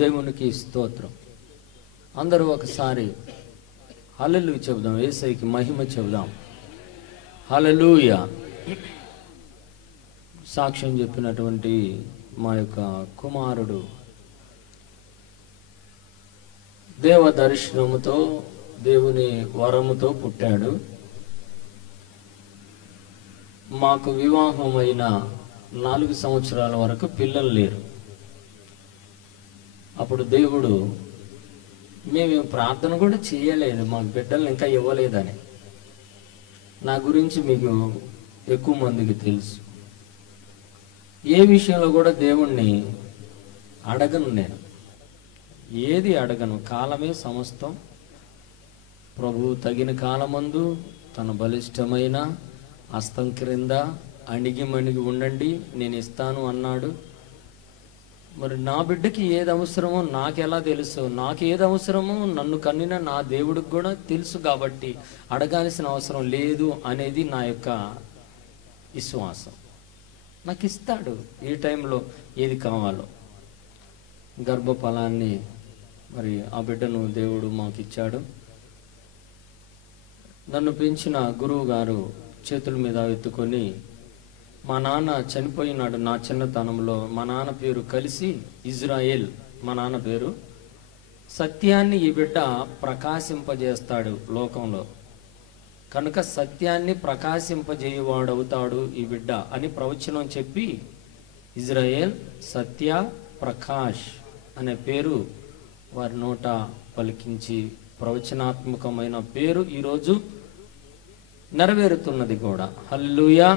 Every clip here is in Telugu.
దేవునికి స్తోత్రం. అందరూ ఒకసారి హల్లెలూయా చెబుదాం. యేసయ్యకి మహిమ చెబుదాం. హల్లెలూయా. సాక్ష్యం చెప్పినటువంటి మా యొక్క కుమారుడు దేవ దర్శనముతో దేవుని వరముతో పుట్టాడు. మాకు వివాహమైన 4 సంవత్సరాల వరకు పిల్లలు లేరు. అప్పుడు దేవుడు, మేము ప్రార్థన కూడా చేయలేదు, మాకు బిడ్డలు ఇంకా ఇవ్వలేదని. నా గురించి మీకు ఎక్కువ మందికి తెలుసు. ఏ విషయంలో కూడా దేవుణ్ణి అడగను, నేను ఏది అడగను. కాలమే సమస్తం. ప్రభువు తగిన కాలమందు తన బలిష్టమైన హస్తం క్రింద అణిగి మణిగి ఉండండి, నేను ఇస్తాను అన్నాడు. మరి నా బిడ్డకి ఏది అవసరమో నాకెలా తెలుసు? నాకు ఏది అవసరమో నన్ను కన్నిన నా దేవుడికి కూడా తెలుసు. కాబట్టి అడగాల్సిన అవసరం లేదు అనేది నా యొక్క విశ్వాసం. నాకు ఇస్తాడు ఏ టైంలో ఏది కావాలో. గర్భఫలాన్ని మరి ఆ బిడ్డను దేవుడు మాకు ఇచ్చాడు. నన్ను పెంచిన గురువు గారు చేతుల మీద ఎత్తుకొని, మా నాన్న చనిపోయినాడు నా చిన్నతనంలో. మా నాన్న పేరు కలిసి ఇజ్రాయేల్, మా నాన్న పేరు. సత్యాన్ని ఈ బిడ్డ ప్రకాశింపజేస్తాడు లోకంలో, కనుక సత్యాన్ని ప్రకాశింపజేయవాడవుతాడు ఈ బిడ్డ అని ప్రవచనం చెప్పి ఇజ్రాయేల్ సత్య ప్రకాష్ అనే పేరు వారి నోట పలికించి, ప్రవచనాత్మకమైన పేరు ఈరోజు నెరవేరుతున్నది కూడా. హల్లెలూయా.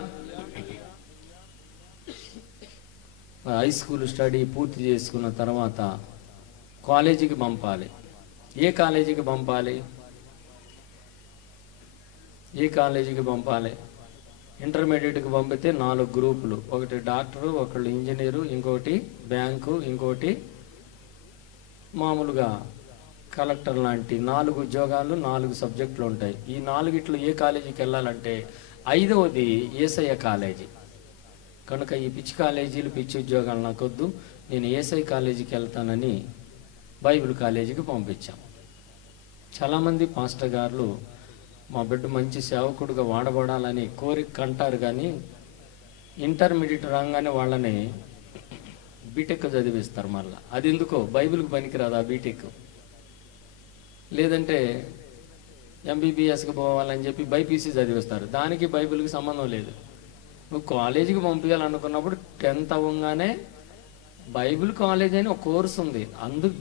హై స్కూల్ స్టడీ పూర్తి చేసుకున్న తర్వాత కాలేజీకి పంపాలి. ఏ కాలేజీకి పంపాలి? ఏ కాలేజీకి పంపాలి? ఇంటర్మీడియట్కి పంపితే 4 గ్రూపులు, ఒకటి డాక్టరు, ఒకళ్ళు ఇంజనీరు, ఇంకోటి బ్యాంకు, ఇంకోటి మామూలుగా కలెక్టర్ లాంటి 4 ఉద్యోగాలు, 4 సబ్జెక్టులు ఉంటాయి. ఈ 4 ఏ కాలేజీకి వెళ్ళాలంటే 5వది యేసయ్య కాలేజీ. కనుక ఈ పిచ్చి కాలేజీలు, పిచ్చి ఉద్యోగాలు నాకొద్దు, నేను యేసయ్య కాలేజీకి వెళ్తానని బైబిల్ కాలేజీకి పంపించాం. చాలామంది పాస్టర్ గారులు మా బిడ్డ మంచి సేవకుడుగా వాడబడాలని కోరిక అంటారు, కానీ ఇంటర్మీడియట్ రాగానే వాళ్ళని బీటెక్ చదివిస్తారు. మళ్ళీ అది ఎందుకో బైబిల్కి పనికిరాదు ఆ బీటెక్. లేదంటే ఎంబీబీఎస్కి పోవాలని చెప్పి బైపీసీ చదివిస్తారు, దానికి బైబిల్కి సంబంధం లేదు. నువ్వు కాలేజీకి పంపించాలనుకున్నప్పుడు 10th అవ్వగానే బైబిల్ కాలేజ్ అని ఒక కోర్సు ఉంది,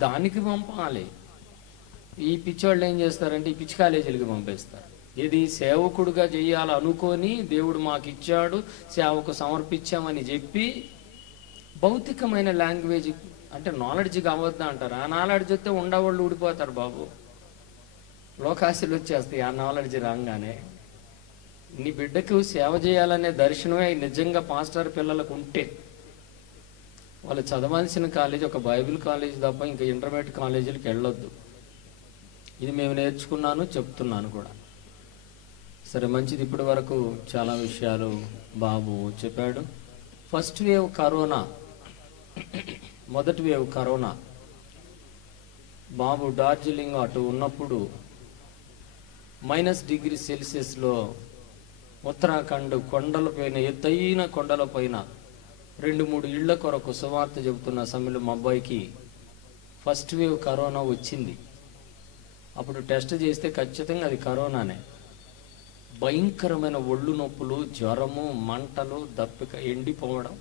దానికి పంపాలి. ఈ పిచ్చివాళ్ళు ఏం చేస్తారంటే ఈ పిచ్చి కాలేజీలకి పంపిస్తారు. ఇది సేవకుడుగా చేయాలనుకొని దేవుడు మాకు ఇచ్చాడు, సేవకు సమర్పించామని చెప్పి భౌతికమైన లాంగ్వేజ్ అంటే నాలెడ్జ్ కావద్దా అంటారు. ఆ నాలెడ్జ్ వస్తే ఉండవాళ్ళు ఊడిపోతారు బాబు, లోకాశలు వచ్చేస్తాయి ఆ నాలెడ్జ్ రాగానే. నీ బిడ్డకు సేవ చేయాలనే దర్శనమే నిజంగా పాస్టర్ పిల్లలకు ఉంటే వాళ్ళు చదవాల్సిన కాలేజీ ఒక బైబిల్ కాలేజీ తప్ప ఇంకా ఇంటర్మీడియట్ కాలేజీలకు వెళ్ళొద్దు. ఇది మేము నేర్చుకున్నాను, చెప్తున్నాను కూడా. సరే, మంచిది. ఇప్పటి వరకు చాలా విషయాలు బాబు చెప్పాడు. ఫస్ట్ వేవ్ కరోనా, మొదటి వేవ్ కరోనా. బాబు డార్జిలింగ్ అటు ఉన్నప్పుడు -°C ఉత్తరాఖండ్ కొండలపైన, ఎత్తైన కొండలపైన 2-3 ఇళ్ల కొరకు సువార్త చెబుతున్న సమయంలో మా అబ్బాయికి ఫస్ట్ వేవ్ కరోనా వచ్చింది. అప్పుడు టెస్ట్ చేస్తే ఖచ్చితంగా అది కరోనానే. భయంకరమైన ఒళ్ళు నొప్పులు, జ్వరము, మంటలు, దప్పిక, ఎండిపోవడం.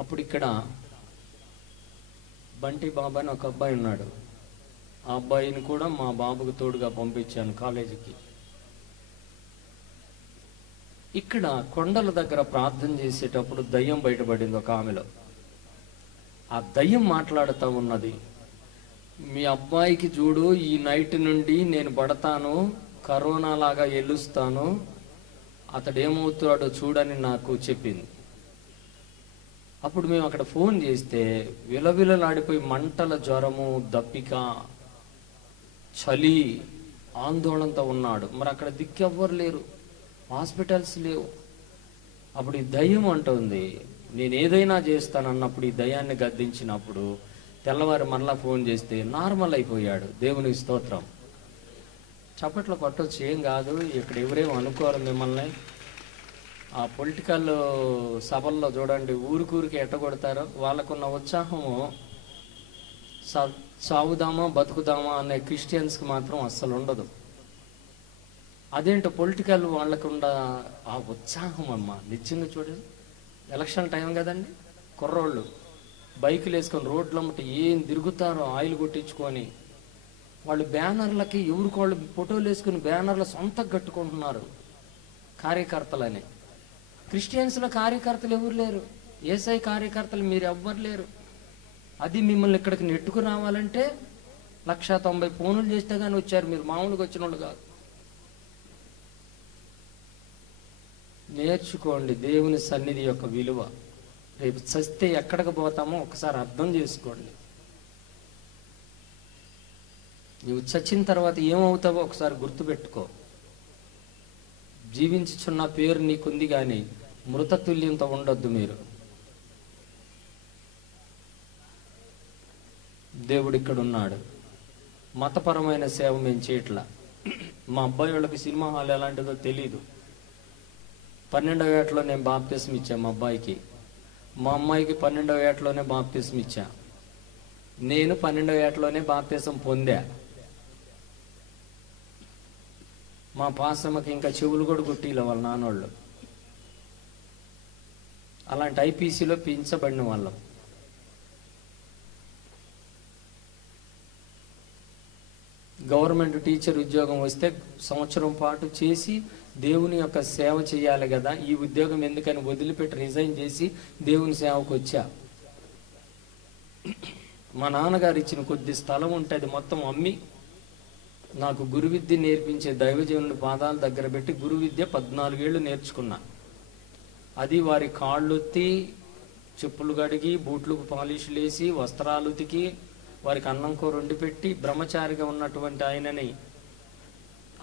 అప్పుడు ఇక్కడ బంటి బాబా అని ఒక అబ్బాయి ఉన్నాడు. ఆ అబ్బాయిని కూడా మా బాబుకు తోడుగా పంపించాను కాలేజీకి. ఇక్కడ కొండల దగ్గర ప్రార్థన చేసేటప్పుడు దయ్యం బయటపడింది ఒక ఆమెలో. ఆ దయ్యం మాట్లాడుతూ ఉన్నది, మీ అబ్బాయికి చూడు, ఈ నైట్ నుండి నేను పడతాను, కరోనా లాగా ఎలుస్తాను, అతడు ఏమవుతాడో చూడని నాకు చెప్పింది. అప్పుడు మేము అక్కడ ఫోన్ చేస్తే విలవిలలాడిపోయి మంటల జ్వరము, దప్పిక, చలి, ఆందోళనతో ఉన్నాడు. మరి అక్కడ దిక్కెవ్వరు లేరు, హాస్పిటల్స్ లేవు. అప్పుడు ఈ దయ్యం అంటుంది, నేను ఏదైనా చేస్తానన్నప్పుడు ఈ దయ్యాన్ని గద్దించినప్పుడు తెల్లవారు మరలా ఫోన్ చేస్తే నార్మల్ అయిపోయాడు. దేవునికి స్తోత్రం. చప్పట్లో కొట్టొచ్చు, ఏం కాదు. ఇక్కడ ఎవరేమో అనుకోరు మిమ్మల్ని. ఆ పొలిటికల్ సభల్లో చూడండి, ఊరికి ఎట్టగొడతారో. వాళ్ళకున్న ఉత్సాహము సావుదామా బతుకుదామా అనే క్రిస్టియన్స్కి మాత్రం అస్సలు ఉండదు. అదేంటో పొలిటికల్ వాళ్ళకుండా ఆ ఉత్సాహం అమ్మ. నిజంగా చూడండి, ఎలక్షన్ టైం కదండి, కుర్రోళ్ళు బైకులు వేసుకొని రోడ్లమ్మట ఏం తిరుగుతారో ఆయిల్ కొట్టించుకొని. వాళ్ళు బ్యానర్లకి ఎవరికోళ్ళు ఫోటోలు వేసుకుని బ్యానర్లు సొంతంగా కట్టుకుంటున్నారు కార్యకర్తలని. క్రిస్టియన్స్లో కార్యకర్తలు ఎవరు లేరు. యేసయ్య కార్యకర్తలు మీరు ఎవ్వరు లేరు. అది మిమ్మల్ని ఇక్కడికి నెట్టుకు రావాలంటే 190 ఫోనులు చేస్తే కానీ వచ్చారు. మీరు మామూలుగా వచ్చిన వాళ్ళు కాదు. నేర్చుకోండి దేవుని సన్నిధి యొక్క విలువ. రేపు చస్తే ఎక్కడికి పోతామో ఒకసారి అర్థం చేసుకోండి. నువ్వు చచ్చిన తర్వాత ఏమవుతావో ఒకసారి గుర్తుపెట్టుకో. జీవించుచున్న పేరు నీకుంది కానీ మృతతుల్యంతో ఉండొద్దు మీరు. దేవుడు ఇక్కడ ఉన్నాడు. మతపరమైన సేవ మేము చేయట్లా. మా అబ్బాయి వాళ్ళకి సినిమా హాల్ ఎలాంటిదో తెలీదు. 12వ ఏటలో నేను బాప్తిసం ఇచ్చా మా అబ్బాయికి. మా అమ్మాయికి 12వ ఏటలోనే బాప్తిసం ఇచ్చా. నేను 12వ ఏటలోనే బాప్తిసం పొందా. మా పాసమ్మకి ఇంకా చెవులు కూడా గుట్టిలో వాళ్ళ నాన్నోళ్ళు. అలాంటి ఐపీసీలో పెంచబడిన వాళ్ళం. గవర్నమెంట్ టీచర్ ఉద్యోగం వస్తే సంవత్సరం పాటు చేసి దేవుని యొక్క సేవ చేయాలి కదా. ఈ ఉద్యోగం ఎందుకని వదిలిపెట్టి రిజైన్ చేసి దేవుని సేవకు వచ్చా. మా నాన్నగారు ఇచ్చిన కొద్ది స్థలం ఉంటే అది మొత్తం అమ్మి నాకు గురు విద్య నేర్పించే దైవజనుడి పాదాల దగ్గర పెట్టి గురు విద్య 14 ఏళ్ళు నేర్చుకున్నా. అది వారి కాళ్ళొత్తి, చెప్పులు కడిగి, బూట్లకు పాలిష్లు వేసి, వస్త్రాలు ఉతికి, వారికి అన్నం కూర వండి పెట్టి, బ్రహ్మచారిగా ఉన్నటువంటి ఆయనని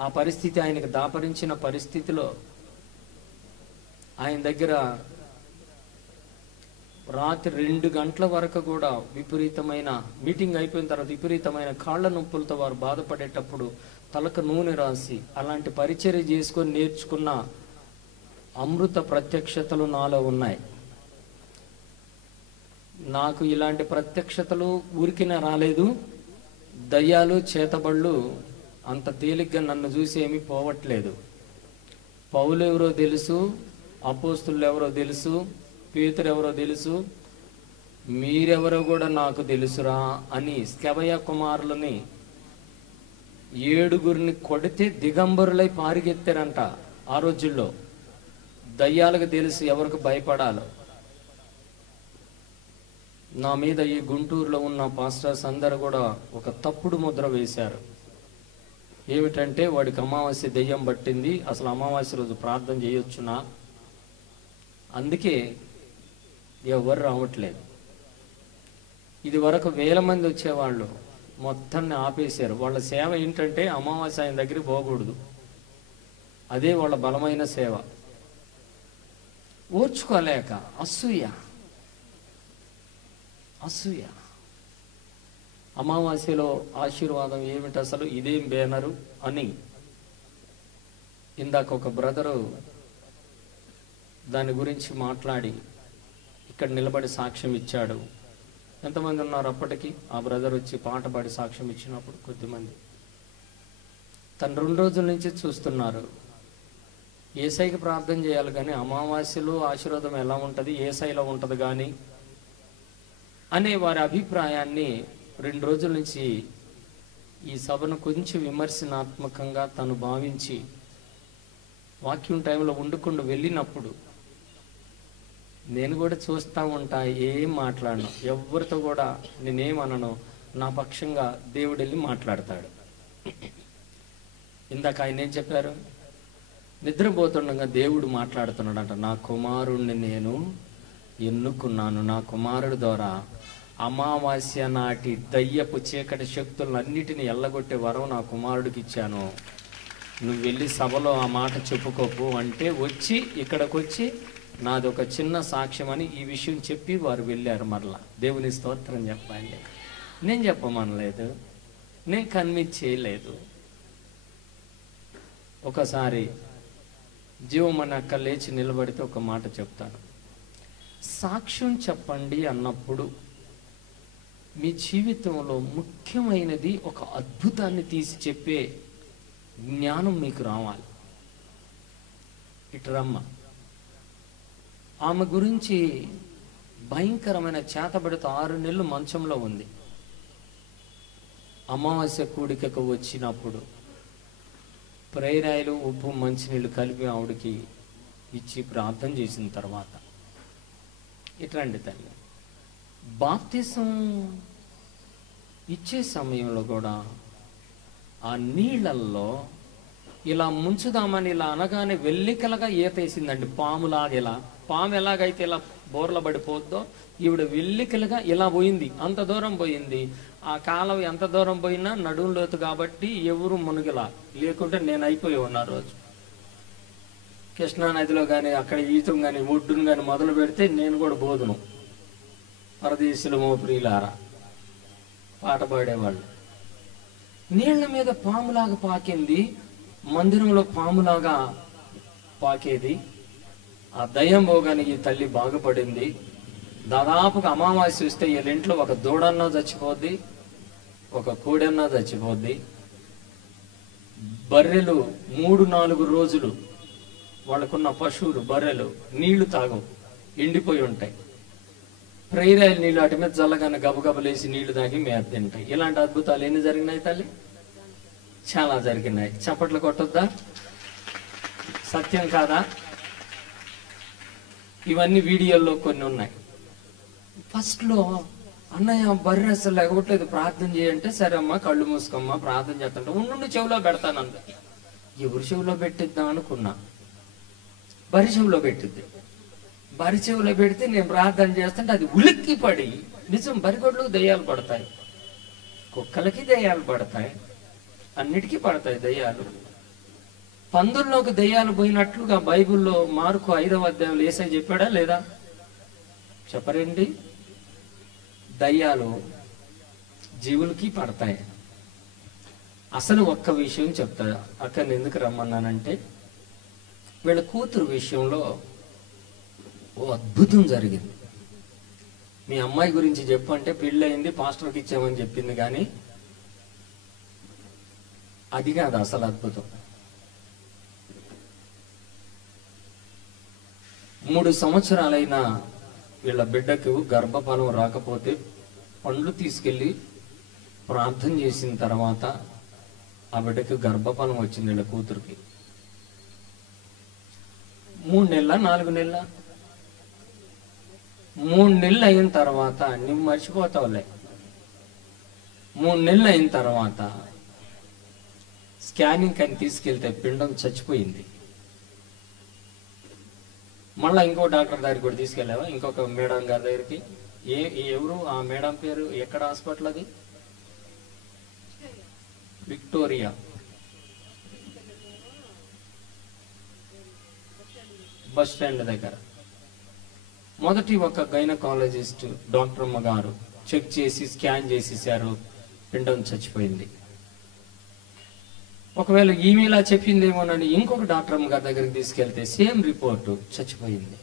ఆ పరిస్థితి ఆయనకు దాపరించిన పరిస్థితిలో ఆయన దగ్గర రాత్రి 2 గంటల వరకు కూడా విపరీతమైన మీటింగ్ అయిపోయిన తర్వాత విపరీతమైన కాళ్ళ నొప్పులతో వారు బాధపడేటప్పుడు తలకు నూనె రాసి అలాంటి పరిచర్య చేసుకొని నేర్చుకున్న అమృత ప్రత్యక్షతలు నాలో ఉన్నాయి. నాకు ఇలాంటి ప్రత్యక్షతలు ఊరికినే రాలేదు. దయ్యాలు చేతబళ్ళు అంత తేలిగ్గా నన్ను చూసి ఏమీ పోవట్లేదు. పౌలు ఎవరో తెలుసు, అపోస్తులు ఎవరో తెలుసు, పేతురు ఎవరో తెలుసు, మీరెవరో కూడా నాకు తెలుసురా అని స్కెవయ కుమారులని 7 కొడితే దిగంబరులై పారిగెత్తారంట. ఆ రోజుల్లో దయ్యాలకు తెలుసు ఎవరికి భయపడాలో. నా మీద ఈ గుంటూరులో ఉన్న పాస్టర్స్ అందరూ కూడా ఒక తప్పుడు ముద్ర వేశారు. ఏమిటంటే వాడికి అమావాస్య దెయ్యం పట్టింది, అసలు అమావాస్య రోజు ప్రార్థన చేయొచ్చునా, అందుకే ఎవరు రావట్లేదు. ఇది వరకు 1000 మంది వచ్చేవాళ్ళు, మొత్తాన్ని ఆపేశారు. వాళ్ళ సేవ ఏంటంటే అమావాస్య ఆయన దగ్గరికి పోకూడదు, అదే వాళ్ళ బలమైన సేవ. ఓర్చుకోలేక అసూయ. అమావాస్యలో ఆశీర్వాదం ఏమిటి అసలు, ఇదేం బేనరు అని ఇందాక ఒక బ్రదరు దాని గురించి మాట్లాడి ఇక్కడ నిలబడి సాక్ష్యం ఇచ్చాడు. ఎంతమంది ఉన్నారు అప్పటికి? ఆ బ్రదర్ వచ్చి పాట పాడి సాక్ష్యం ఇచ్చినప్పుడు కొద్దిమంది. తను 2 రోజుల నుంచి చూస్తున్నారు. ఏసైకి ప్రార్థన చేయాలి కానీ అమావాస్యలో ఆశీర్వాదం ఎలా ఉంటుంది, ఏసైలో ఉంటుంది కానీ అనే వారి అభిప్రాయాన్ని 2 రోజుల నుంచి ఈ సభను కొంచెం విమర్శనాత్మకంగా తను భావించి వాక్యం టైంలో వండుకుండా వెళ్ళినప్పుడు నేను కూడా చూస్తూ ఉంటా, ఏం మాట్లాడను, ఎవరితో కూడా నేనేమనను, నా పక్షంగా దేవుడు వెళ్ళి మాట్లాడతాడు. ఇందాక ఆయన ఏం చెప్పారు? నిద్రపోతుండగా దేవుడు మాట్లాడుతున్నాడంట. నా కుమారుణ్ణి నేను ఎన్నుకున్నాను, నా కుమారుడి ద్వారా అమావాస్య నాటి దయ్యపు చీకటి శక్తులన్నిటిని ఎల్లగొట్టే వరం నా కుమారుడికి ఇచ్చాను. నువ్వు వెళ్ళి సభలో ఆ మాట చెప్పుకోపు అంటే వచ్చి ఇక్కడికి వచ్చి నాది ఒక చిన్న సాక్ష్యం అని ఈ విషయం చెప్పి వారు వెళ్ళారు. మరలా దేవుని స్తోత్రం చెప్పండి. నేను చెప్పమనలేదు, నేను కన్విన్స్ చేయలేదు. ఒకసారి జీవమని అక్క లేచి నిలబడితే ఒక మాట చెప్తాను. సాక్ష్యం చెప్పండి అన్నప్పుడు మీ జీవితంలో ముఖ్యమైనది ఒక అద్భుతాన్ని తీసి చెప్పే జ్ఞానం మీకు రావాలి. ఇటు రమ్మ. ఆమె గురించి భయంకరమైన చేతబడితో 6 నెలలు మంచంలో ఉంది. అమావాస్య కూడికకు వచ్చినప్పుడు ప్రేరాయలు ఉప్పు మంచినీళ్ళు కలిపి ఆవిడకి ఇచ్చి ప్రార్థన చేసిన తర్వాత, ఇట్లాంటి తల్లి బాప్తిసం ఇచ్చే సమయంలో కూడా ఆ నీళ్ళల్లో ఇలా ముంచుదామని ఇలా అనగానే వెల్లికలగా ఈతేసిందండి. పాములాగేలా, పాము ఎలాగైతే ఇలా బోర్ల పడిపోద్దో ఈవిడ వెల్లికలుగా ఇలా పోయింది. అంత దూరం పోయింది. ఆ కాలం ఎంత దూరం పోయినా నడుంలోతు కాబట్టి ఎవరు మునిగిలా, లేకుంటే నేను అయిపోయి ఉన్నా. రోజు కృష్ణానదిలో కానీ అక్కడ ఈతం కానీ ఒడ్డును కానీ మొదలు పెడితే నేను కూడా బోధను. పరదేశులమో ప్రియులారా పాట పాడేవాళ్ళు. నీళ్ల మీద పాములాగా పాకింది, మందిరంలో పాములాగా పాకేది. ఆ దయ్యం పోగానికి ఈ తల్లి బాగుపడింది. దాదాపుగా అమావాస్య వస్తే వీళ్ళింట్లో ఒక దూడన్నా చచ్చిపోద్ది, ఒక కోడన్నా చచ్చిపోద్ది. బర్రెలు 3-4 రోజులు వాళ్ళకున్న పశువులు బర్రెలు నీళ్లు తాగవు, ఎండిపోయి ఉంటాయి. ప్రేరాయల నీళ్ళు అటు మీద చల్లగానే గబగబలేసి నీళ్లు తాగి మేత తింటాయి. ఇలాంటి అద్భుతాలు ఎన్ని జరిగినాయి తల్లి? చాలా జరిగినాయి. చప్పట్లు కొట్టొద్దా? సత్యం కాదా? ఇవన్నీ వీడియోల్లో కొన్ని ఉన్నాయి. ఫస్ట్లో అన్నయ్య బర్రె అసలు లేకపోవట్లేదు, ప్రార్థన చేయంటే సరే అమ్మా కళ్ళు మూసుకోమ్మా ప్రార్థన చేస్తుంటే ఉండు చెవిలో పెడతానంద. ఎవరు చెవిలో పెట్టిద్దాం అనుకున్నా, బరి చెవిలో పెట్టిద్ది. బరి చెవిలో పెడితే నేను ప్రార్థన చేస్తుంటే అది ఉలిక్కి పడి, నిజం బరిగొడ్లకు దయ్యాలు పడతాయి, కుక్కలకి దయ్యాలు పడతాయి, అన్నిటికీ పడతాయి దయ్యాలు. పందుల్లోకి దయ్యాలు పోయినట్లుగా బైబిల్లో మార్కు 5వ అధ్యాయంలో యేసయ్య చెప్పాడా లేదా? చెప్పరండి. దయ్యాలు జీవులకి పడతాయి. అసలు ఒక్క విషయం చెప్తా, అక్కడిని ఎందుకు రమ్మన్నానంటే వీళ్ళ కూతురు విషయంలో ఓ అద్భుతం జరిగింది. మీ అమ్మాయి గురించి చెప్పంటే పెళ్ళయింది, పాస్టర్కి ఇచ్చామని చెప్పింది, కానీ అది కాదు అసలు అద్భుతం. 3 సంవత్సరాలైనా వీళ్ళ బిడ్డకు గర్భఫలం రాకపోతే పండ్లు తీసుకెళ్ళి ప్రార్థన చేసిన తర్వాత ఆ బిడ్డకు గర్భఫలం వచ్చింది. వీళ్ళ కూతురికి 3 నెలల 4 నెలల 3 నెలలు అయిన తర్వాత నువ్వు మర్చిపోతావులే. 3 నెలలు అయిన తర్వాత స్కానింగ్ అని తీసుకెళ్తే పిండం చచ్చిపోయింది. మళ్ళా ఇంకో డాక్టర్ దగ్గరికి కూడా తీసుకెళ్ళావా? ఇంకొక మేడం గారి దగ్గరికి. ఎవరు ఆ మేడం పేరు? ఎక్కడ హాస్పిటల్ అది? విక్టోరియా బస్ స్టాండ్ దగ్గర. మొదటి ఒక గైనకాలజిస్ట్ డాక్టర్ అమ్మ గారు చెక్ చేసి స్కాన్ చేసేసారు, పిండం చచ్చిపోయింది. ఒకవేళ ఈమెలా చెప్పిందేమోనని ఇంకొక డాక్టర్ అమ్మ గారి దగ్గరికి తీసుకెళ్తే సేమ్ రిపోర్టు, చచ్చిపోయింది.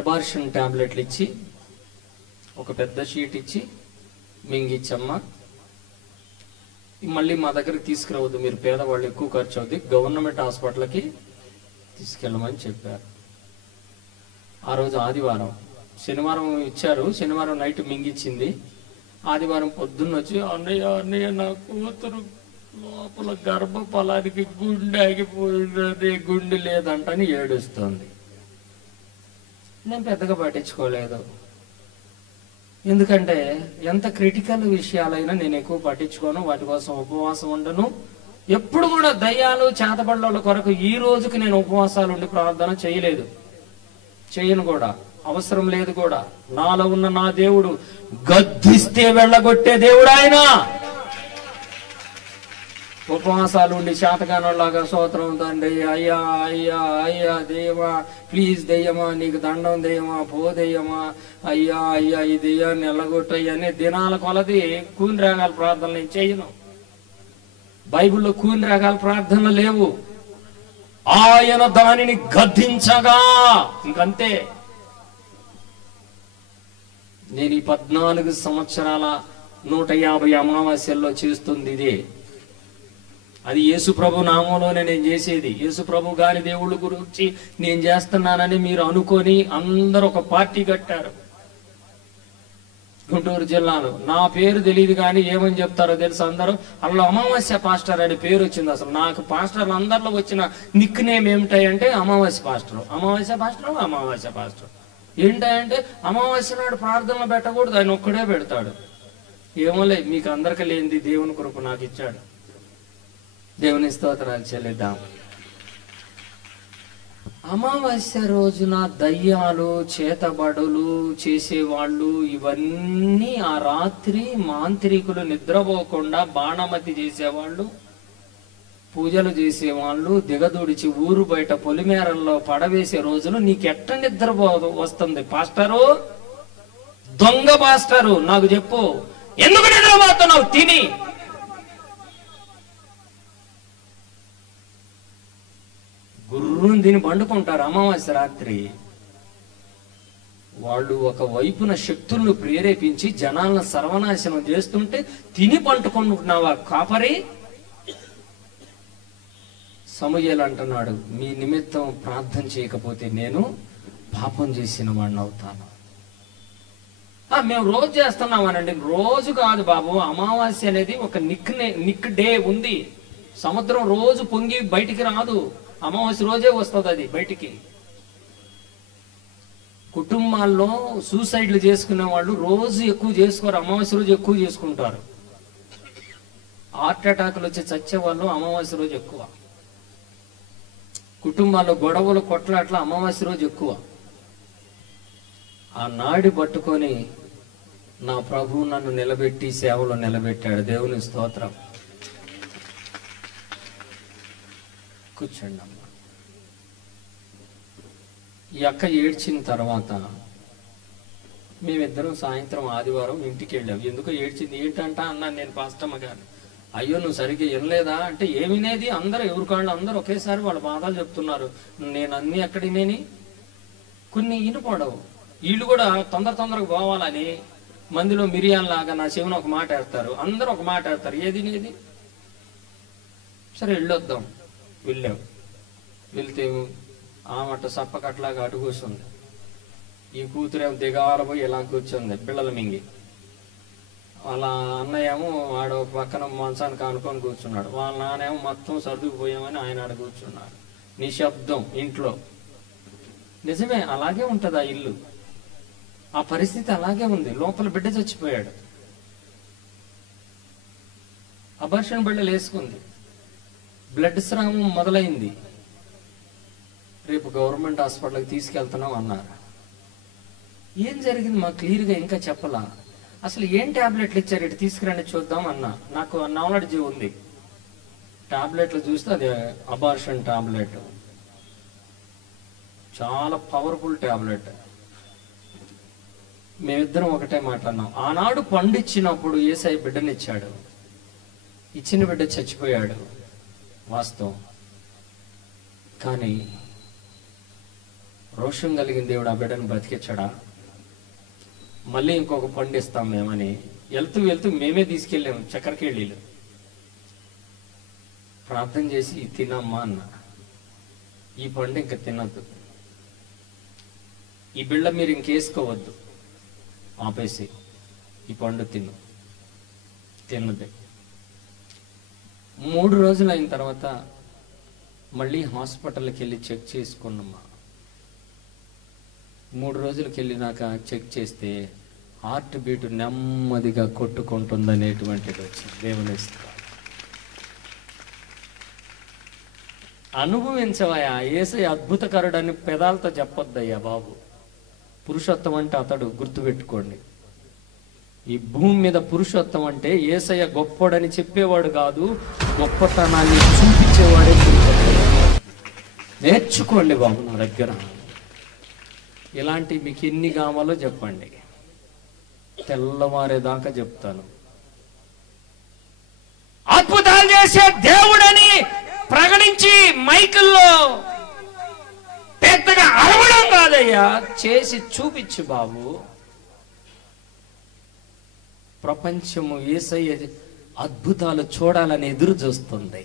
అబార్షన్ టాబ్లెట్లు ఇచ్చి ఒక పెద్ద షీట్ ఇచ్చి మింగిచ్చమ్మా, మళ్ళీ మా దగ్గరికి తీసుకురావద్దు, మీరు పేదవాళ్ళు, ఎక్కువ ఖర్చు అవుతుంది, గవర్నమెంట్ హాస్పిటల్కి తీసుకెళ్ళమని చెప్పారు. ఆ రోజు ఆదివారం, శనివారం ఇచ్చారు, శనివారం నైట్ మింగిచ్చింది. ఆదివారం పొద్దున్న వచ్చి అన్నయ్య అన్నయ్య నా కూతురు లోపల గర్భఫలానికి గుండె ఆగిపోయినది, గుండె లేదంటని ఏడుస్తుంది. నేను పెద్దగా పట్టించుకోలేదు, ఎందుకంటే ఎంత క్రిటికల్ విషయాలైనా నేను ఎక్కువ పట్టించుకోను, వాటి కోసం ఉపవాసం ఉండను. ఎప్పుడు కూడా దయ్యాలు చేతబడ్డల కొరకు ఈ రోజుకి నేను ఉపవాసాలు ఉండి ప్రార్థన చేయలేదు, చేయను కూడా, అవసరం లేదు కూడా. నాలో ఉన్న నా దేవుడు గద్దిస్తే వెళ్ళగొట్టే దేవుడు ఆయన. ఉపవాసాలు ఉండి శాతకానలాగా స్తోత్రం తండ్రి, అయ్యా అయ్యా అయ్యా దెయ్యమా ప్లీజ్ దెయ్యమా నీకు దండం దెయ్యమా పో దెయ్యమా అయ్యా అయ్యా ఈ దెయ్యాన్ని ఎల్లగొట్టయ్యని దినాల కొలది కూని రాగాల ప్రార్థనలు నేను చేయను. బైబిల్లో కూని రాగాల ప్రార్థనలు లేవు. ఆయన దానిని గద్దించగా ఇంకంతే. నేను ఈ 14 సంవత్సరాల 150 అమావాస్యల్లో చేస్తుంది ఇదే. అది యేసు ప్రభు నామంలోనే నేను చేసేది. యేసు ప్రభు గారి దేవుళ్ళ గురించి నేను చేస్తున్నానని మీరు అనుకొని అందరూ ఒక పార్టీ కట్టారు. గుంటూరు జిల్లాలో నా పేరు తెలియదు కానీ ఏమని చెప్తారో తెలుసు అందరూ, అలా అమావాస్య పాస్టర్ అనే పేరు వచ్చింది. అసలు నాకు పాస్టర్లు అందరిలో వచ్చిన నిక్ నేమ్ ఏమిటాయంటే అమావాస్య పాస్టర్, అమావాస్య పాస్టర్, అమావాస్య పాస్టర్. ఏంటంటే అమావాస్య నాడు ప్రార్థనలు పెట్టకూడదు, ఆయన ఒక్కడే పెడతాడు. ఏమోలే, మీకు అందరికీ లేనిది దేవుని కృప నాకు ఇచ్చాడు. దేవుని స్తోత్రాలు చెల్లిద్దాం. అమావాస్య రోజున దయ్యాలు చేతబడులు చేసేవాళ్ళు ఇవన్నీ ఆ రాత్రి మాంత్రికులు నిద్రపోకుండా బాణమతి చేసేవాళ్ళు, పూజలు చేసేవాళ్ళు దిగదుడిచి ఊరు బయట పొలిమేరల్లో పడవేసే రోజులు నీకెట్ట నిద్రపో వస్తుంది పాస్టరు? దొంగ పాస్టరు నాకు చెప్పు, ఎందుకు నిద్రపోతున్నావు? తిని గుర్రుని తిని పండుకుంటారు అమావాస్య రాత్రి. వాళ్ళు ఒక వైపున శక్తులను ప్రేరేపించి జనాలను సర్వనాశనం చేస్తుంటే తిని పండుకుంటున్నావా కాపరి? సమూయేలు అంటున్నాడు, మీ నిమిత్తం ప్రార్థన చేయకపోతే నేను పాపం చేసిన వాడిని అవుతాను. మేము రోజు చేస్తున్నామనండి. రోజు కాదు బాబు, అమావాస్య అనేది ఒక నిక్ డే ఉంది. సముద్రం రోజు పొంగి బయటికి రాదు, అమావాస్య రోజే వస్తుంది అది బయటికి. కుటుంబాల్లో సూసైడ్లు చేసుకునే వాళ్ళు రోజు ఎక్కువ చేసుకోరు, అమావాస్య రోజు ఎక్కువ చేసుకుంటారు. హార్ట్ అటాక్లు వచ్చి చచ్చే వాళ్ళు అమావాస్య రోజు ఎక్కువ. కుటుంబాల్లో గొడవలు కొట్లాట్ల అమావాస్య రోజు ఎక్కువ. ఆ నాడి పట్టుకొని నా ప్రభువు నన్ను నిలబెట్టి సేవలో నిలబెట్టాడు. దేవుని స్తోత్రం. కూర్చోండి అమ్మ. ఈ అక్క ఏడ్చిన తర్వాత మేమిద్దరం సాయంత్రం ఆదివారం ఇంటికి వెళ్ళాం. ఎందుకో ఏడ్చింది. ఏంటంట అన్నాను నేను పాస్టమ్మ గారు. అయ్యో నువ్వు సరిగ్గా వినలేదా అంటే, ఏమినేది అందరూ ఎవరికాళ్ళు అందరూ ఒకేసారి వాళ్ళ బాధలు చెప్తున్నారు. నేను అన్ని ఎక్కడినేని కొన్ని వినపడవు. వీళ్ళు కూడా తొందరగా పోవాలని మందిలో మిరియాల్లాగా నా చెవిన ఒక మాట వేస్తారు, అందరూ ఒక మాట వేస్తారు. ఏది సరే వెళ్ళొద్దాం. వెళ్ళాం. వెళ్తే ఆమట సప్పకట్లాగా అటు కూర్చుంది. ఈ కూతురేమో దిగారపోయి ఇలా కూర్చుంది పిల్లల మింగి. వాళ్ళ అన్నయ్యేమో వాడు పక్కన మంచానికి ఆనుకొని కూర్చున్నాడు. వాళ్ళ నాన్నేమో మొత్తం సర్దుకుపోయామని ఆయన ఆడ కూర్చున్నాడు. నిశ్శబ్దం ఇంట్లో. నిజమే, అలాగే ఉంటది ఆ ఇల్లు. ఆ పరిస్థితి అలాగే ఉంది. లోపల బిడ్డ చచ్చిపోయాడు. అబార్షన్ బిడ్డలు వేసుకుంది. బ్లడ్ స్రావం మొదలైంది. రేపు గవర్నమెంట్ హాస్పిటల్కి తీసుకెళ్తున్నాం అన్నారు. ఏం జరిగింది మాకు క్లియర్గా ఇంకా చెప్పలా. అసలు ఏం టాబ్లెట్లు ఇచ్చారు, ఇటు తీసుకురండి చూద్దాం అన్నా. నాకు నాలెడ్జ్ ఉంది. టాబ్లెట్లు చూస్తే అది అబార్షన్ టాబ్లెట్, చాలా పవర్ఫుల్ టాబ్లెట్. మేమిద్దరం ఒకటే మాట్లాడినాం. ఆనాడు పండిచ్చినప్పుడు యేసయ్య బిడ్డనిచ్చాడు, ఇచ్చిన బిడ్డ చచ్చిపోయాడు వాస్తవం. కానీ రోషం కలిగిన దేవుడు ఆ బిడ్డను బ్రతికించాడా? మళ్ళీ ఇంకొక పండు ఇస్తాం మేమని వెళ్తూ మేమే తీసుకెళ్ళాము చక్కెరకేళీలు. ప్రార్థన చేసి తినమ్మా అన్న. ఈ పండు ఇంకా తినద్దు, ఈ బిళ్ళ మీరు ఇంకేసుకోవద్దు, ఆపేసి ఈ పండు తిన్నది. 3 రోజులు అయిన తర్వాత మళ్ళీ హాస్పిటల్కి వెళ్ళి చెక్ చేసుకున్నామ్మా. 3 రోజులకి వెళ్ళినాక చెక్ చేస్తే హార్ట్ బీట్ నెమ్మదిగా కొట్టుకుంటుందనేటువంటిది వచ్చింది. దేవుని స్తోత్రం. అనుభవించవయ్యా. యేసయ్య అద్భుతకరుడని పెదాలతో చెప్పొద్దయ్యా బాబు. పురుషోత్తం అంటే అతడు, గుర్తుపెట్టుకోండి. ఈ భూమి మీద పురుషోత్తం అంటే యేసయ్య గొప్పోడని చెప్పేవాడు కాదు, గొప్పతనాన్ని చూపించేవాడే పురుషోత్తం. నేర్చుకోండి బాబు నా దగ్గర. ఇలాంటి మీకు ఎన్ని కావాలో చెప్పండి, తెల్లవారేదాకా చెప్తాను. అద్భుతాలు చేసే దేవుడని ప్రకటించి మైకుల్లో పెద్దగా అరవడం కాదయ్యా, చేసి చూపించు బాబు. ప్రపంచము యేసయ్య అద్భుతాలు చూడాలని ఎదురు చూస్తుంది.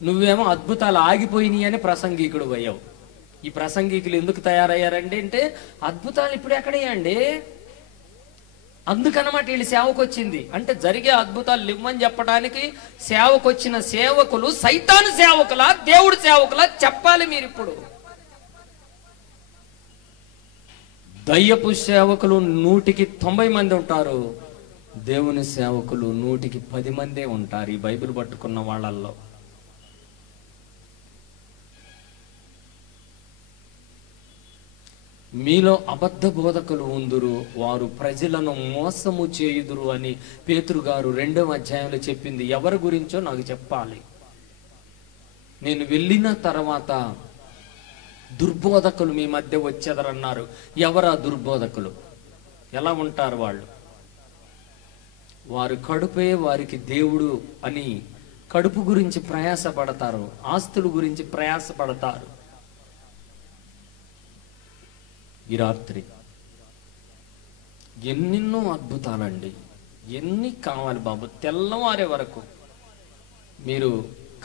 నువ్వేమో అద్భుతాలు ఆగిపోయినాయి అని ప్రసంగికుడు పోయావు. ఈ ప్రసంగికులు ఎందుకు తయారయ్యారండి అంటే, అద్భుతాలు ఇప్పుడు ఎక్కడయ్యండి, అందుకనమాట వీళ్ళు సేవకు వచ్చింది. అంటే జరిగే అద్భుతాలు ఇవ్వమని చెప్పడానికి సేవకు వచ్చిన సేవకులు సైతాను సేవకులా దేవుడు సేవకులా చెప్పాలి మీరు. ఇప్పుడు దయ్యపు సేవకులు 100కి 90 మంది ఉంటారు, దేవుని సేవకులు 100కి 10 మందే ఉంటారు ఈ బైబిల్ పట్టుకున్న వాళ్ళల్లో. మీలో అబద్ధ బోధకులు ఉందురు, వారు ప్రజలను మోసము చేయుదురు అని పేతురు గారు 2వ అధ్యాయంలో చెప్పింది. ఎవరి గురించో నాకు చెప్పాలి. నేను వెళ్ళిన తర్వాత దుర్బోధకులు మీ మధ్య వచ్చేదరన్నారు. ఎవరా దుర్బోధకులు? ఎలా ఉంటారు వాళ్ళు? వారు కడుపే వారికి దేవుడు అని కడుపు గురించి ప్రయాసపడతారు, ఆస్తుల గురించి ప్రయాసపడతారు. ఈ రాత్రి ఎన్నెన్నో అద్భుతాలండి, ఎన్ని కావాలి బాబు. తెల్లవారే వరకు మీరు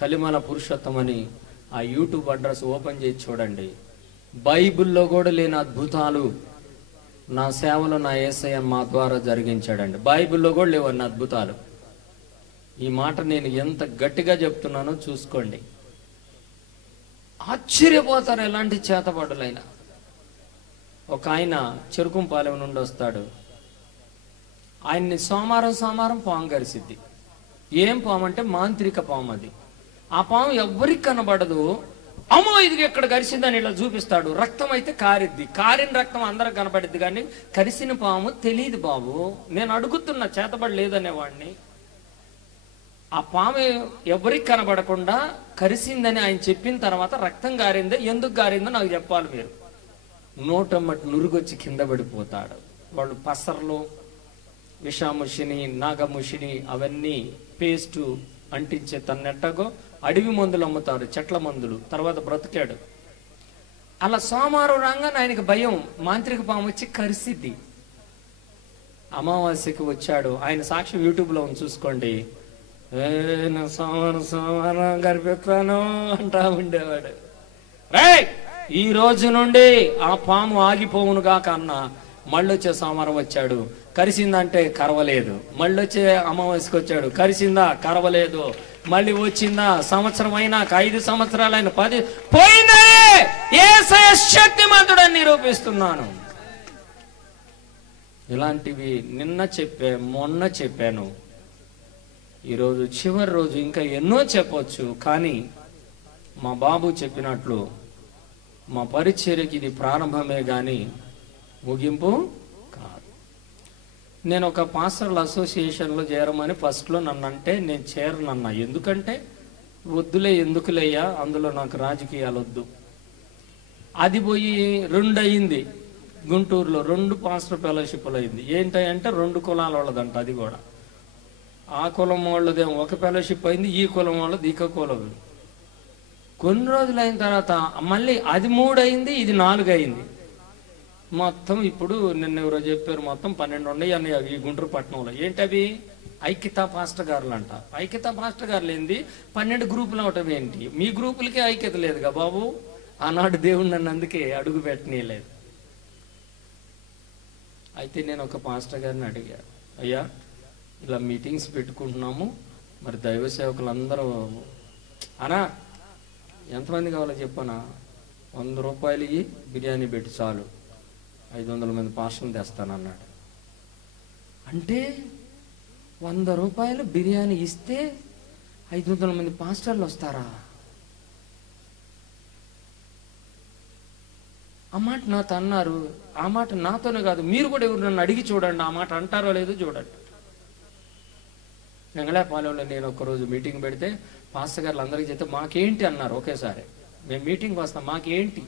కలిమల పురుషోత్తం అని ఆ యూట్యూబ్ అడ్రస్ ఓపెన్ చేసి చూడండి. బైబిల్లో కూడా లేని అద్భుతాలు నా సేవలో నా యేసయ్య మా ద్వారా జరిగించాడండి. బైబిల్లో కూడా లేవన్న అద్భుతాలు. ఈ మాట నేను ఎంత గట్టిగా చెప్తున్నానో చూసుకోండి, ఆశ్చర్యపోతారు ఎలాంటి చేతబడులైనా. ఒక ఆయన చెరుకుంపాలెం నుండి వస్తాడు. ఆయన్ని సోమవారం పాము కరిసిద్ది. ఏం పాము అంటే మాంత్రిక పాము. అది ఆ పాము ఎవ్వరికి కనబడదు. అమ్మో ఇది ఎక్కడ కరిసిందని ఇలా చూపిస్తాడు. రక్తం అయితే కారిద్ది. కారిన రక్తం అందరికి కనబడిద్ది, కానీ కరిసిన పాము తెలియదు బాబు. నేను అడుగుతున్నా, చేతబడి లేదనేవాడిని. ఆ పాము ఎవరికి కనబడకుండా కరిసిందని ఆయన చెప్పిన తర్వాత రక్తం గారిందో ఎందుకు గారిందో నాకు చెప్పాలి మీరు. నోటమ్మటి నురుగొచ్చి కింద పడిపోతాడు. వాళ్ళు పసర్లు, విషాముషిని, నాగముషిని అవన్నీ పేస్టు అంటించే తన్నెట్టగో అడవి మందులు అమ్ముతారు, చెట్ల మందులు. తర్వాత బ్రతికాడు. అలా సోమవారం రాగానే ఆయనకి భయం, మాంత్రిక పాము వచ్చి కరిసిద్ది. అమావాస్యకి వచ్చాడు. ఆయన సాక్షి యూట్యూబ్లో ఉంది, చూసుకోండి. నేను సోమవారం కరిపిస్తాను అంటా ఉండేవాడు. రే ఈ రోజు నుండి ఆ పాము ఆగిపోవునుగా కన్నా మళ్ళొచ్చే సోమవారం వచ్చాడు, కరిసిందంటే కరవలేదు. మళ్ళొచ్చే అమావాస్యకి వచ్చాడు, కరిసిందా కరవలేదు. మళ్ళీ వచ్చిందా సంవత్సరం అయినాక 5 సంవత్సరాలైన 10 పోయిందే. యేసయ్య శక్తిమంతుడని నిరూపిస్తున్నాను. ఇలాంటివి నిన్న మొన్న చెప్పాను. ఈరోజు చివరి రోజు ఇంకా ఎన్నో చెప్పొచ్చు, కానీ మా బాబు చెప్పినట్లు మా పరిచర్యకి ఇది ప్రారంభమే కానీ ముగింపు కాదు. నేను ఒక పాస్టర్ల అసోసియేషన్లో చేరమని ఫస్ట్లో నన్ను అంటే నేను చేరనన్నా. ఎందుకంటే వద్దులే, ఎందుకులేయ్యా, అందులో నాకు రాజకీయాలు వద్దు. అది పోయి 2 అయింది. గుంటూరులో 2 పాస్టర్ ఫెలోషిప్లు అయింది. ఏంటంటే 2 కులాల వాళ్ళదంట. అది కూడా ఆ కులం వాళ్ళదేమో ఒక ఫెలోషిప్ అయింది, ఈ కులం వాళ్ళది ఇక కులం. కొన్ని రోజులు అయిన తర్వాత మళ్ళీ అది 3 అయింది, ఇది 4 అయింది. మొత్తం ఇప్పుడు నిన్న ఎవరో చెప్పారు, మొత్తం 12 ఉన్నాయి అన్నయ్య ఈ గుంటూరు పట్టణంలో. ఏంటవి? ఐక్యతా పాస్టర్ గారులు అంట. ఐక్యతా పాస్టర్ గారులు ఏంది? 12 గ్రూపులు అవటం ఏంటి? మీ గ్రూపులకే ఐక్యత లేదుగా బాబు. ఆనాడు దేవుడు నన్ను అందుకే అడుగు పెట్టనీయలేదు. అయితే నేను ఒక పాస్టర్ గారిని అడిగా, అయ్యా ఇలా మీటింగ్స్ పెట్టుకుంటున్నాము, మరి దైవ సేవకులందరూ అనా ఎంతమంది కావాలో చెప్పనా, 100 రూపాయలు ఇవి బిర్యానీ పెట్టి చాలు, 500 మంది పాస్టర్లు తెస్తానన్నాడు. అంటే 100 రూపాయలు బిర్యానీ ఇస్తే 500 మంది పాస్టర్లు వస్తారా? ఆ మాట నాతో అన్నారు. ఆ మాట నాతోనే కాదు, మీరు కూడా ఎవరు నన్ను అడిగి చూడండి, ఆ మాట అంటారో లేదో చూడండి. వెంగళాపాలెంలో నేను ఒకరోజు మీటింగ్ పెడితే పాస్టర్ గారు అందరికీ చెప్తే మాకేంటి అన్నారు ఒకేసారి. మేము మీటింగ్కి వస్తాం, మాకేంటి?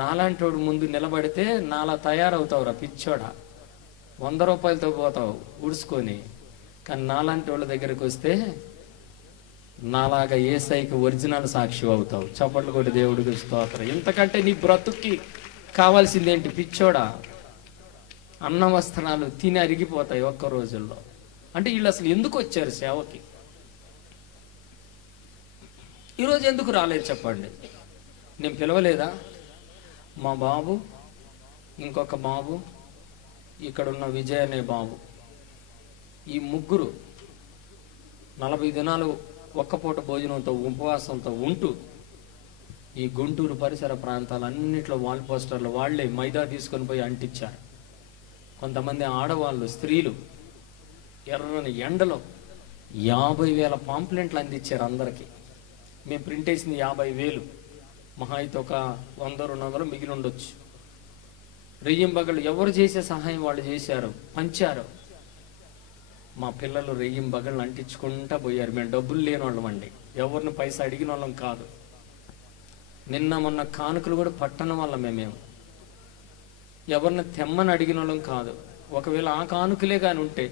నాలాంటి వాడు ముందు నిలబడితే నాలా తయారవుతావురా పిచ్చోడా, 100 రూపాయలతో పోతావు ఉడుచుకొని. కానీ నాలాంటి వాళ్ళ దగ్గరికి వస్తే నాలాగా యేసయ్యకి ఒరిజినల్ సాక్షి అవుతావు. చప్పట్లు కొట్టి దేవుడికి స్తోత్రం. ఇంతకంటే నీ బ్రతుక్కి కావాల్సిందేంటి పిచ్చోడా? అన్న వస్త్రాలు తిని అరిగిపోతాయి ఒక్క రోజుల్లో. అంటే వీళ్ళు అసలు ఎందుకు వచ్చారు సేవకి? ఈరోజు ఎందుకు రాలేదు చెప్పండి? నేను పిలవలేదా? మా బాబు, ఇంకొక బాబు, ఇక్కడున్న విజయ్ అనే బాబు, ఈ ముగ్గురు 40 దినాలు ఒక్కపూట భోజనంతో ఉపవాసంతో ఉంటూ ఈ గుంటూరు పరిసర ప్రాంతాలన్నింటిలో వాల్ పోస్టర్లు వాళ్లే మైదా తీసుకొని పోయి అంటించారు. కొంతమంది ఆడవాళ్ళు, స్త్రీలు ఎర్రని ఎండలో 50,000 పాంప్లెంట్లు అందించారు అందరికీ. మేము ప్రింట్ వేసింది 50,000, మహా అయితే ఒక 100-200 మిగిలి ఉండొచ్చు. రెయ్యింబగళ్ళు ఎవరు చేసే సహాయం వాళ్ళు చేశారు, పంచారు. మా పిల్లలు రెయ్యింబగళ్ళు అంటించుకుంటా పోయారు. మేము డబ్బులు లేని వాళ్ళం అండి, ఎవరిని పైసా అడిగిన వాళ్ళం కాదు. నిన్న మొన్న కానుకలు కూడా పట్టణ వాళ్ళమే మేము, ఎవరిని తెమ్మని అడిగిన వాళ్ళం కాదు. ఒకవేళ ఆ కానుకలే కానీ ఉంటే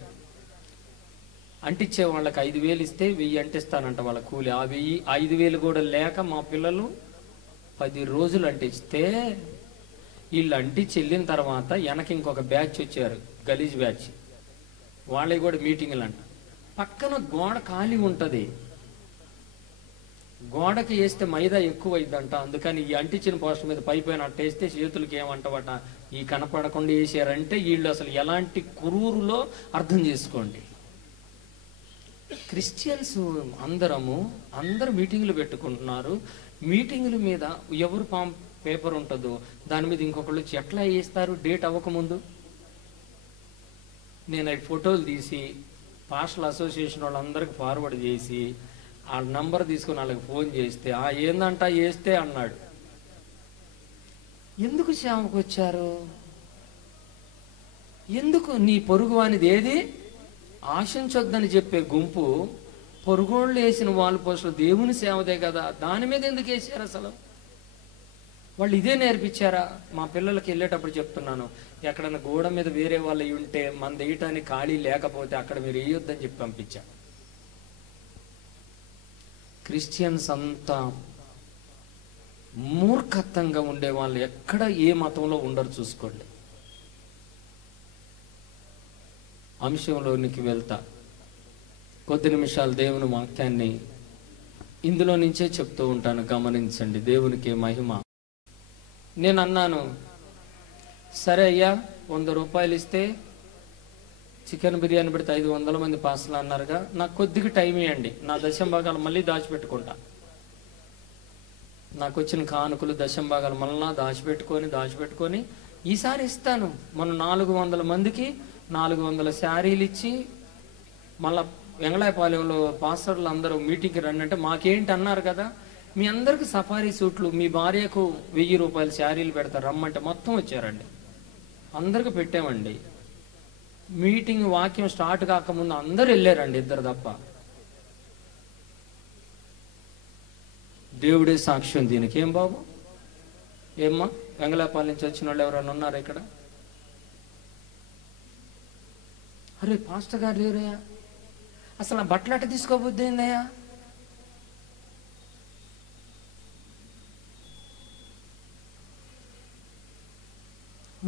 అంటించే వాళ్ళకి 5,000 ఇస్తే 1000 అంటిస్తానంట వాళ్ళ కూలి. ఆ 5,000 కూడా లేక మా పిల్లలు 10 రోజులు అంటిస్తే, వీళ్ళు అంటించి వెళ్ళిన తర్వాత వెనక ఇంకొక బ్యాచ్ వచ్చారు, గలీజ్ బ్యాచ్. వాళ్ళవి కూడా మీటింగ్లు అంట. పక్కన గోడ ఖాళీ ఉంటుంది, గోడకి వేస్తే మైదా ఎక్కువ అయిందంట. అందుకని ఈ అంటించిన పోస్టర్ మీద పైన అట్టేస్తే చేతులకి ఏమంటవట, ఈ కనపడకుండా వేసారంటే వీళ్ళు అసలు ఎలాంటి కురూరులో అర్థం చేసుకోండి. క్రిస్టియన్స్ అందరూ మీటింగ్లు పెట్టుకుంటున్నారు. మీటింగుల మీద ఎవరు పేపర్ ఉంటుందో దాని మీద ఇంకొకళ్ళు వచ్చి ఎట్లా వేస్తారు డేట్ అవ్వకముందు. నేను అవి ఫోటోలు తీసి పాస్టల్ అసోసియేషన్ వాళ్ళందరికీ ఫార్వర్డ్ చేసి ఆ నంబర్ తీసుకుని వాళ్ళకి ఫోన్ చేస్తే, ఏందంట వేస్తే అన్నాడు. ఎందుకు సేవకు వచ్చారు? ఎందుకు? నీ పొరుగు అనేది ఏది ఆశించొద్దని చెప్పే గుంపు పొరుగోళ్ళు వేసిన వాళ్ళు పోస్టులు దేవుని సేవదే కదా, దాని మీద ఎందుకు వేసారు అసలు? వాళ్ళు ఇదే నేర్పించారా? మా పిల్లలకి వెళ్ళేటప్పుడు చెప్తున్నాను, ఎక్కడన్నా గోడ మీద వేరే వాళ్ళు ఉంటే మన వేయటానికి ఖాళీ లేకపోతే అక్కడ మీరు వేయొద్దని చెప్పి పంపించా. క్రిస్టియన్స్ అంతా మూర్ఖత్వంగా ఉండే వాళ్ళు ఎక్కడ ఏ మతంలో ఉండరు చూసుకోండి. అంశంలోనికి వెళ్తా, కొద్ది నిమిషాలు దేవుని వాక్యాన్ని ఇందులో నుంచే చెప్తూ ఉంటాను, గమనించండి. దేవునికి మహిమ. నేను అన్నాను, సరే అయ్యా 100 రూపాయలు ఇస్తే చికెన్ బిర్యానీ పెడితే 500 మంది పార్సల్ అన్నారుగా, నాకు కొద్దిగా టైం ఇవ్వండి, నా దశంభాగాలు మళ్ళీ దాచిపెట్టుకుంటా. నాకు వచ్చిన కానుకలు దశంభాగాలు మళ్ళా దాచిపెట్టుకొని ఈసారి ఇస్తాను. మొన్న 400 మందికి 400 శారీలు ఇచ్చి, మళ్ళా వెంగళాయపాలెంలో పాస్టర్లు అందరూ మీటింగ్కి రండి అంటే మాకేంటి అన్నారు కదా, మీ అందరికి సఫారీ సూట్లు, మీ భార్యకు 1000 రూపాయల శారీలు పెడతారు రమ్మంటే మొత్తం వచ్చారండి. అందరికి పెట్టామండి. మీటింగ్ వాక్యం స్టార్ట్ కాకముందు అందరు వెళ్ళారండి, 2 తప్ప. దేవుడే సాక్ష్యం దీనికి. ఏం బాబు, ఏమ్మా, వెంగళాపాలెం నుంచి వచ్చిన వాళ్ళు ఎవరైనా ఉన్నారా ఇక్కడ? అరే పాస్టర్ గారు లేరయ్యా, అసలు ఆ బట్టలు అట్ట తీసుకోబుద్ది ఏందయ్యా?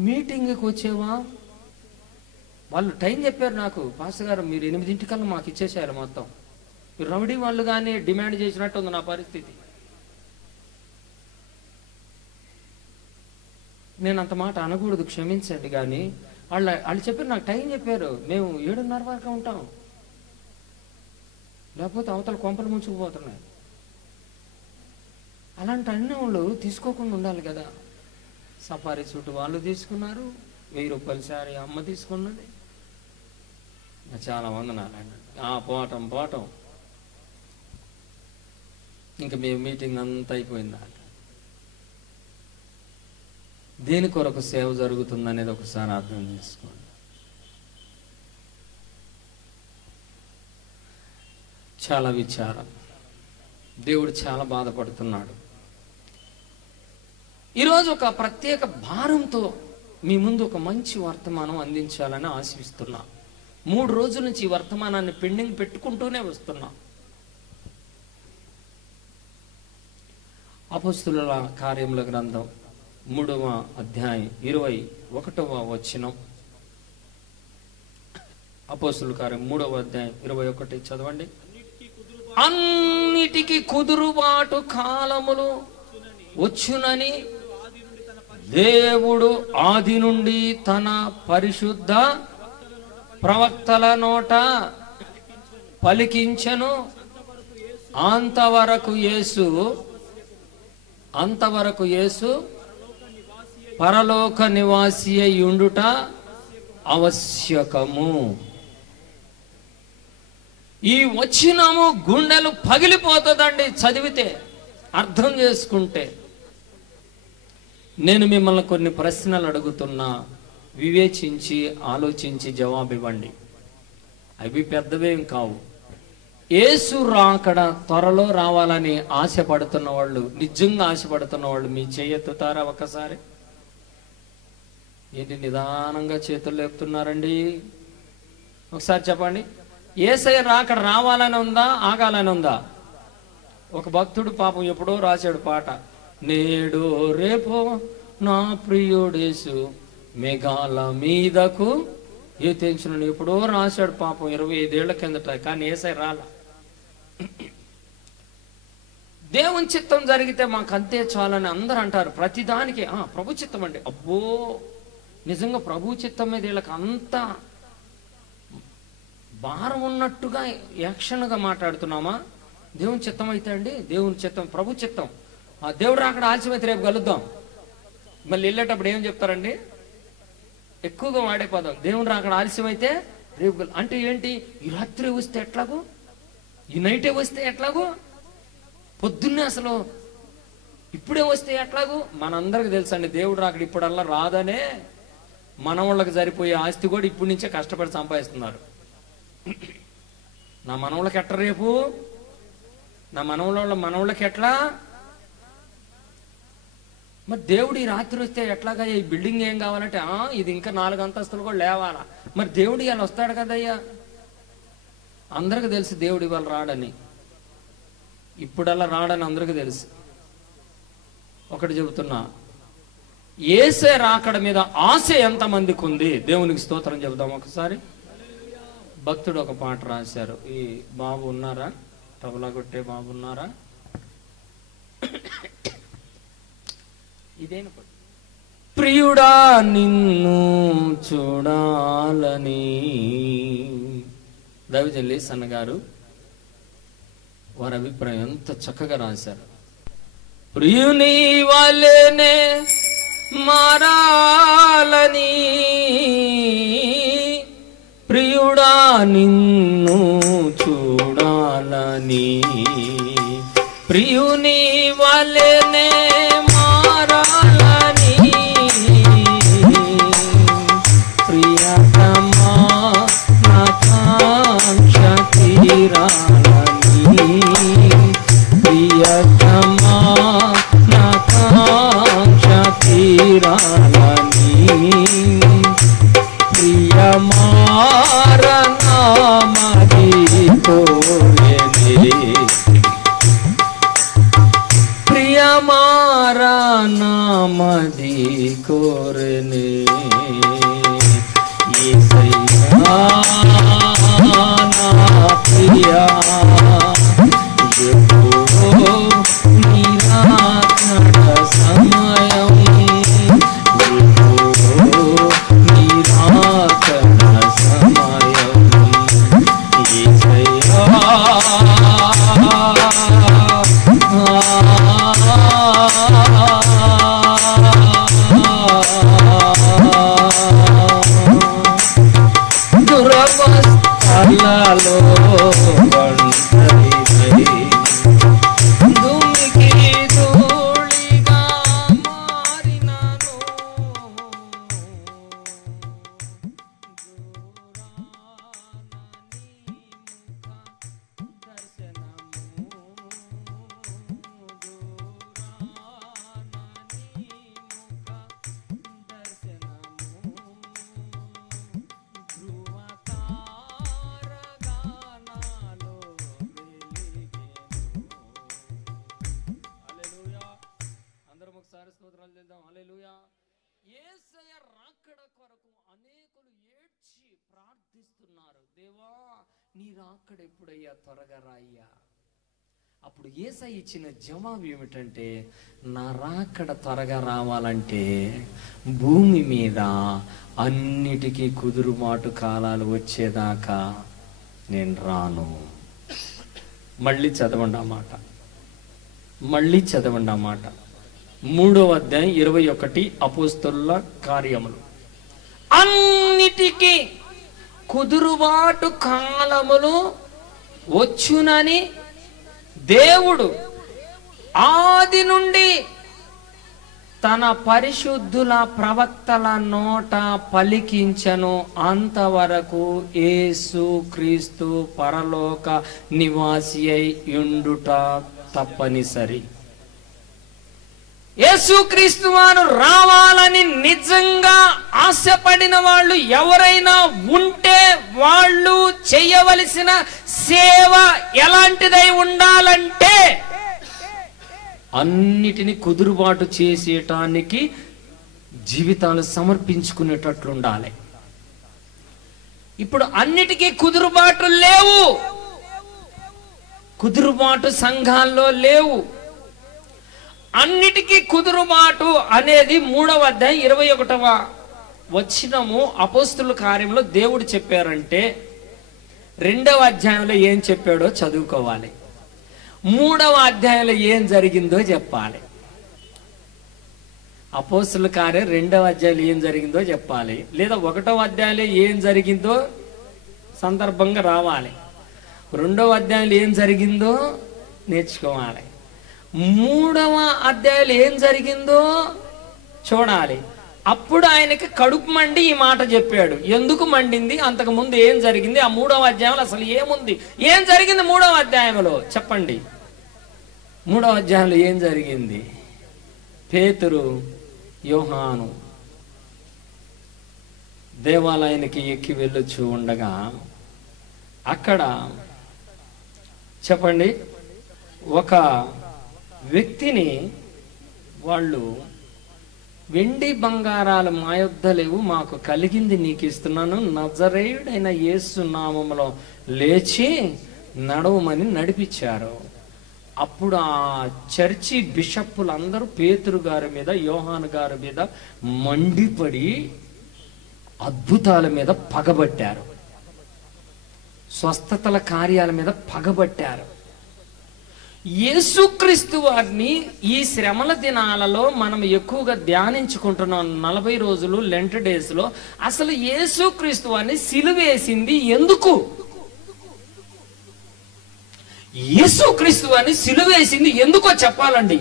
మీటింగ్కి వచ్చేవా? వాళ్ళు టైం చెప్పారు నాకు, పాస్టర్ గారు మీరు 8 మాకు ఇచ్చేసేయాలి మొత్తం. మీరు రౌడీ వాళ్ళు కానీ డిమాండ్ చేసినట్టు ఉంది నా పరిస్థితి. నేను అంత మాట అనకూడదు, క్షమించండి. కానీ వాళ్ళు చెప్పారు, నాకు టైం చెప్పారు, మేము 7:30 వరకు ఉంటాం, లేకపోతే అవతల కొంపలు ముంచుకుపోతున్నాయి. అలాంటి అన్ని వాళ్ళు తీసుకోకుండా ఉండాలి కదా. సఫారీ సూట్ వాళ్ళు తీసుకున్నారు, 1000 రూపాయల శారీ అమ్మ తీసుకున్నది. చాలా వందనాలండి. పోవటం ఇంకా మేము మీటింగ్ అంతా అయిపోయిందా. దేని కొరకు సేవ జరుగుతుంది అనేది ఒకసారి అర్థం చేసుకోండి. చాలా విచారం. దేవుడు చాలా బాధపడుతున్నాడు. ఈరోజు ఒక ప్రత్యేక భారంతో మీ ముందు ఒక మంచి వర్తమానం అందించాలని ఆశిస్తున్నా. 3 రోజుల నుంచి ఈ వర్తమానాన్ని పెండింగ్ పెట్టుకుంటూనే వస్తున్నా. అపోస్తుల కార్యముల గ్రంథం 3వ అధ్యాయం 21వ వచనం. అపోస్తుల కార్యం 3వ అధ్యాయం 21 చదవండి. అన్నిటికీ కుదురుబాటు కాలములు వచ్చునని దేవుడు ఆది నుండి తన పరిశుద్ధ ప్రవక్తల నోట పలికించెను. అంతవరకు యేసు పరలోక నివాసి అయి ఉండుట ఆవశ్యకము. ఈ వచనము గుండెలు పగిలిపోతుందండి చదివితే, అర్థం చేసుకుంటే. నేను మిమ్మల్ని కొన్ని ప్రశ్నలు అడుగుతున్నా, వివేచించి ఆలోచించి జవాబు ఇవ్వండి. అవి పెద్దవేం కావు. యేసు రాకడ త్వరలో రావాలని ఆశపడుతున్న వాళ్ళు, నిజంగా ఆశపడుతున్న వాళ్ళు మీ చేయెత్తుతారా ఒకసారి? ఏంటి నిదానంగా చేతులు లేపుతున్నారండి? ఒకసారి చెప్పండి. యేసయ్య రాకడ రావాలని ఉందా, ఆగాలని ఉందా? ఒక భక్తుడు పాపం ఎప్పుడో రాశాడు పాట, నేడు రేపో నా ప్రియుడేసు మేఘాల మీదకు ఏ తెంచును. ఎప్పుడో రాశాడు పాపం 25 ఏళ్ల కిందట. కానీ యేసయ్య రాల. దేవుని చిత్తం జరిగితే మాకు అంతే చాలని అందరూ అంటారు ప్రతిదానికి. ప్రభు చిత్తం అండి, అబ్బో నిజంగా ప్రభు చిత్తం మీద వీళ్ళకి అంత భారం ఉన్నట్టుగా యాక్షన్గా మాట్లాడుతున్నామా? దేవుని చిత్తం అయితే అండి, దేవుని చిత్తం, ప్రభు చిత్తం. దేవుడు అక్కడ ఆలస్యమైతే రేపు కలుద్దాం. మళ్ళీ వెళ్ళేటప్పుడు ఏం చెప్తారండి? ఎక్కువగా వాడే పదం, దేవుడు అక్కడ ఆలస్యమైతే రేపు అంటే ఏంటి? ఈ రాత్రి వస్తే ఎట్లాగో, ఈ నైటే వస్తే ఎట్లాగో, పొద్దున్నే అసలు ఇప్పుడే వస్తే ఎట్లాగో. మనందరికి తెలుసండి దేవుడు రాకడ ఇప్పుడల్లా రాదనే మనవాళ్ళకి సరిపోయే ఆస్తి కూడా ఇప్పటి నుంచే కష్టపడి సంపాదిస్తున్నారు. నా మనవాళ్ళకి ఎట్లా రేపు, నా మనవాళ్ళకి ఎట్లా? మరి దేవుడు ఈ రాత్రి వస్తే ఎట్లాగా? ఈ బిల్డింగ్ ఏం కావాలంటే ఇది ఇంకా 4 అంతస్తులు కూడా లేవాలా. మరి దేవుడు ఇవాళ వస్తాడు కదయ్యా. అందరికి తెలుసు దేవుడు ఇవాళ రాడని, ఇప్పుడల్లా రాడని అందరికి తెలుసు. ఒకటి చెబుతున్నా, యేసే రాకడ మీద ఆశ ఎంతమందికి ఉంది? దేవునికి స్తోత్రం చెబుదాం ఒకసారి. భక్తుడు ఒక పాట రాశారు. ఈ బాబు ఉన్నారా? తబలా కొట్టే బాబు ఉన్నారా? ఇదేను. ప్రియుడా నిన్ను చూడాలని దైవజన్ సన్న గారు వారి అభిప్రాయం ఎంత చక్కగా రాశారు. ప్రియుని వలెనే మారాలని, ప్రియుడా నిన్ను చూడాలని, ప్రియుని వలెనే మారాలని, ప్రియతమా నా కాంక్ష తీరాలని, ప్రియతమా నా కాంక్ష తీరాలని, ప్రియమారనామది కోరెనే, ప్రియమారనామది కోరెనే. యేసయ్యా నా ప్రియా ఎప్పుడో నీ రాకడ సమయం, ఎప్పుడో నీ రాకడ సమయం. యేసయ్యా దేవా నీ రాకడ ఎప్పుడయ్యా, త్వరగా రాయ్యా. అప్పుడు యేసయ్య ఇచ్చిన జవాబు ఏమిటంటే, నా రాకడ త్వరగా రావాలంటే భూమి మీద అన్నిటికీ కుదురుబాటు కాలాలు వచ్చేదాకా నేను రాను. మళ్ళీ చదవండి ఆ మాట, మళ్ళీ చదవండి ఆ మాట. 3వ అధ్యాయం 21 అపోస్తలుల కార్యములు. అన్నిటికీ కుదురుబాటు కాలములు వచ్చునని దేవుడు ఆది నుండి తన పరిశుద్ధుల ప్రవక్తల నోట పలికించను. అంతవరకు యేసు క్రీస్తు పరలోక నివాసి అయి ఉండుట తప్పనిసరి. యేసుక్రీస్తు వారు రావాలని నిజంగా ఆశపడిన వాళ్ళు ఎవరైనా ఉంటే వాళ్ళు చేయవలసిన సేవ ఎలాంటిదై ఉండాలంటే అన్నిటినీ కుదురుబాటు చేసేటానికి జీవితాలు సమర్పించుకునేటట్లు ఉండాలి. ఇప్పుడు అన్నిటికీ కుదురుబాటు లేవు, కుదురుబాటు సంఘాల్లో లేవు. అన్నిటికీ కుదురుబాటు అనేది 3వ అధ్యాయం 21వ వచనము అపోస్తలుల కార్యంలో దేవుడు చెప్పారంటే 2వ అధ్యాయంలో ఏం చెప్పాడో చదువుకోవాలి. 3వ అధ్యాయంలో ఏం జరిగిందో చెప్పాలి. అపోస్తలుల కార్యం 2వ అధ్యాయంలో ఏం జరిగిందో చెప్పాలి, లేదా 1వ అధ్యాయంలో ఏం జరిగిందో సందర్భంగా రావాలి. 2వ అధ్యాయంలో ఏం జరిగిందో నేర్చుకోవాలి. 3వ అధ్యాయంలో ఏం జరిగిందో చూడాలి. అప్పుడు ఆయనకి కడుపు మండి ఈ మాట చెప్పాడు. ఎందుకు మండింది, అంతకు ముందు ఏం జరిగింది, ఆ 3వ అధ్యాయంలో అసలు ఏముంది, ఏం జరిగింది 3వ అధ్యాయంలో చెప్పండి. 3వ అధ్యాయంలో ఏం జరిగింది? పేతురు యోహాను దేవాలయానికి ఎక్కి వెళ్ళొచ్చు ఉండగా అక్కడ చెప్పండి ఒక వ్యక్తిని వాళ్ళు, వెండి బంగారాలు మా యొద్ద లేవు, మాకు కలిగింది నీకు ఇస్తున్నాను, నజరేయుడైన యేసు నామములో లేచి నడవమని నడిపించారు. అప్పుడు ఆ చర్చి బిషప్పులందరూ పేతురు గారి మీద యోహాను గారి మీద మండిపడి అద్భుతాల మీద పగబట్టారు, స్వస్థతల కార్యాల మీద పగబట్టారు. యేసుక్రీస్తు వారిని ఈ శ్రమల దినాలలో మనం ఎక్కువగా ధ్యానించుకుంటున్నాం. 40 రోజులు లెంట్ డేస్ లో అసలు యేసుక్రీస్తు వారిని సిలువేసింది ఎందుకు? యేసుక్రీస్తు వారిని సిలువేసింది ఎందుకో చెప్పాలండి.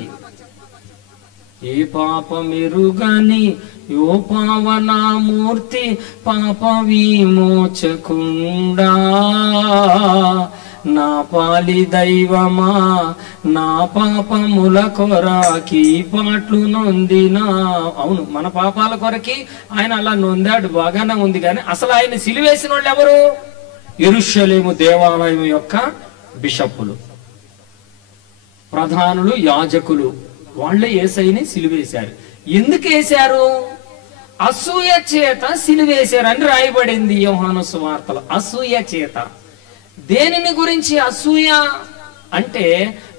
ఏ పాపమెరుగని యో పావనామూర్తి పాప విమోచకుండా నా పాలి దైవమా నా పాపముల కొరకి పాట్లు నొందినా. అవును, మన పాపాల కొరకి ఆయన అలా నొందాడు, బాగానే ఉంది. కానీ అసలు ఆయన సిలువేసిన వాళ్ళు ఎవరు? యెరూషలేము దేవాలయం యొక్క బిషప్పులు, ప్రధానులు, యాజకులు, వాళ్ళే యేసయ్యని సిలువేశారు. ఎందుకు వేశారు? అసూయ చేత సిలువేశారు అని రాయబడింది యోహాను సువార్తలో. అసూయ చేత. దేనిని గురించి అసూయ అంటే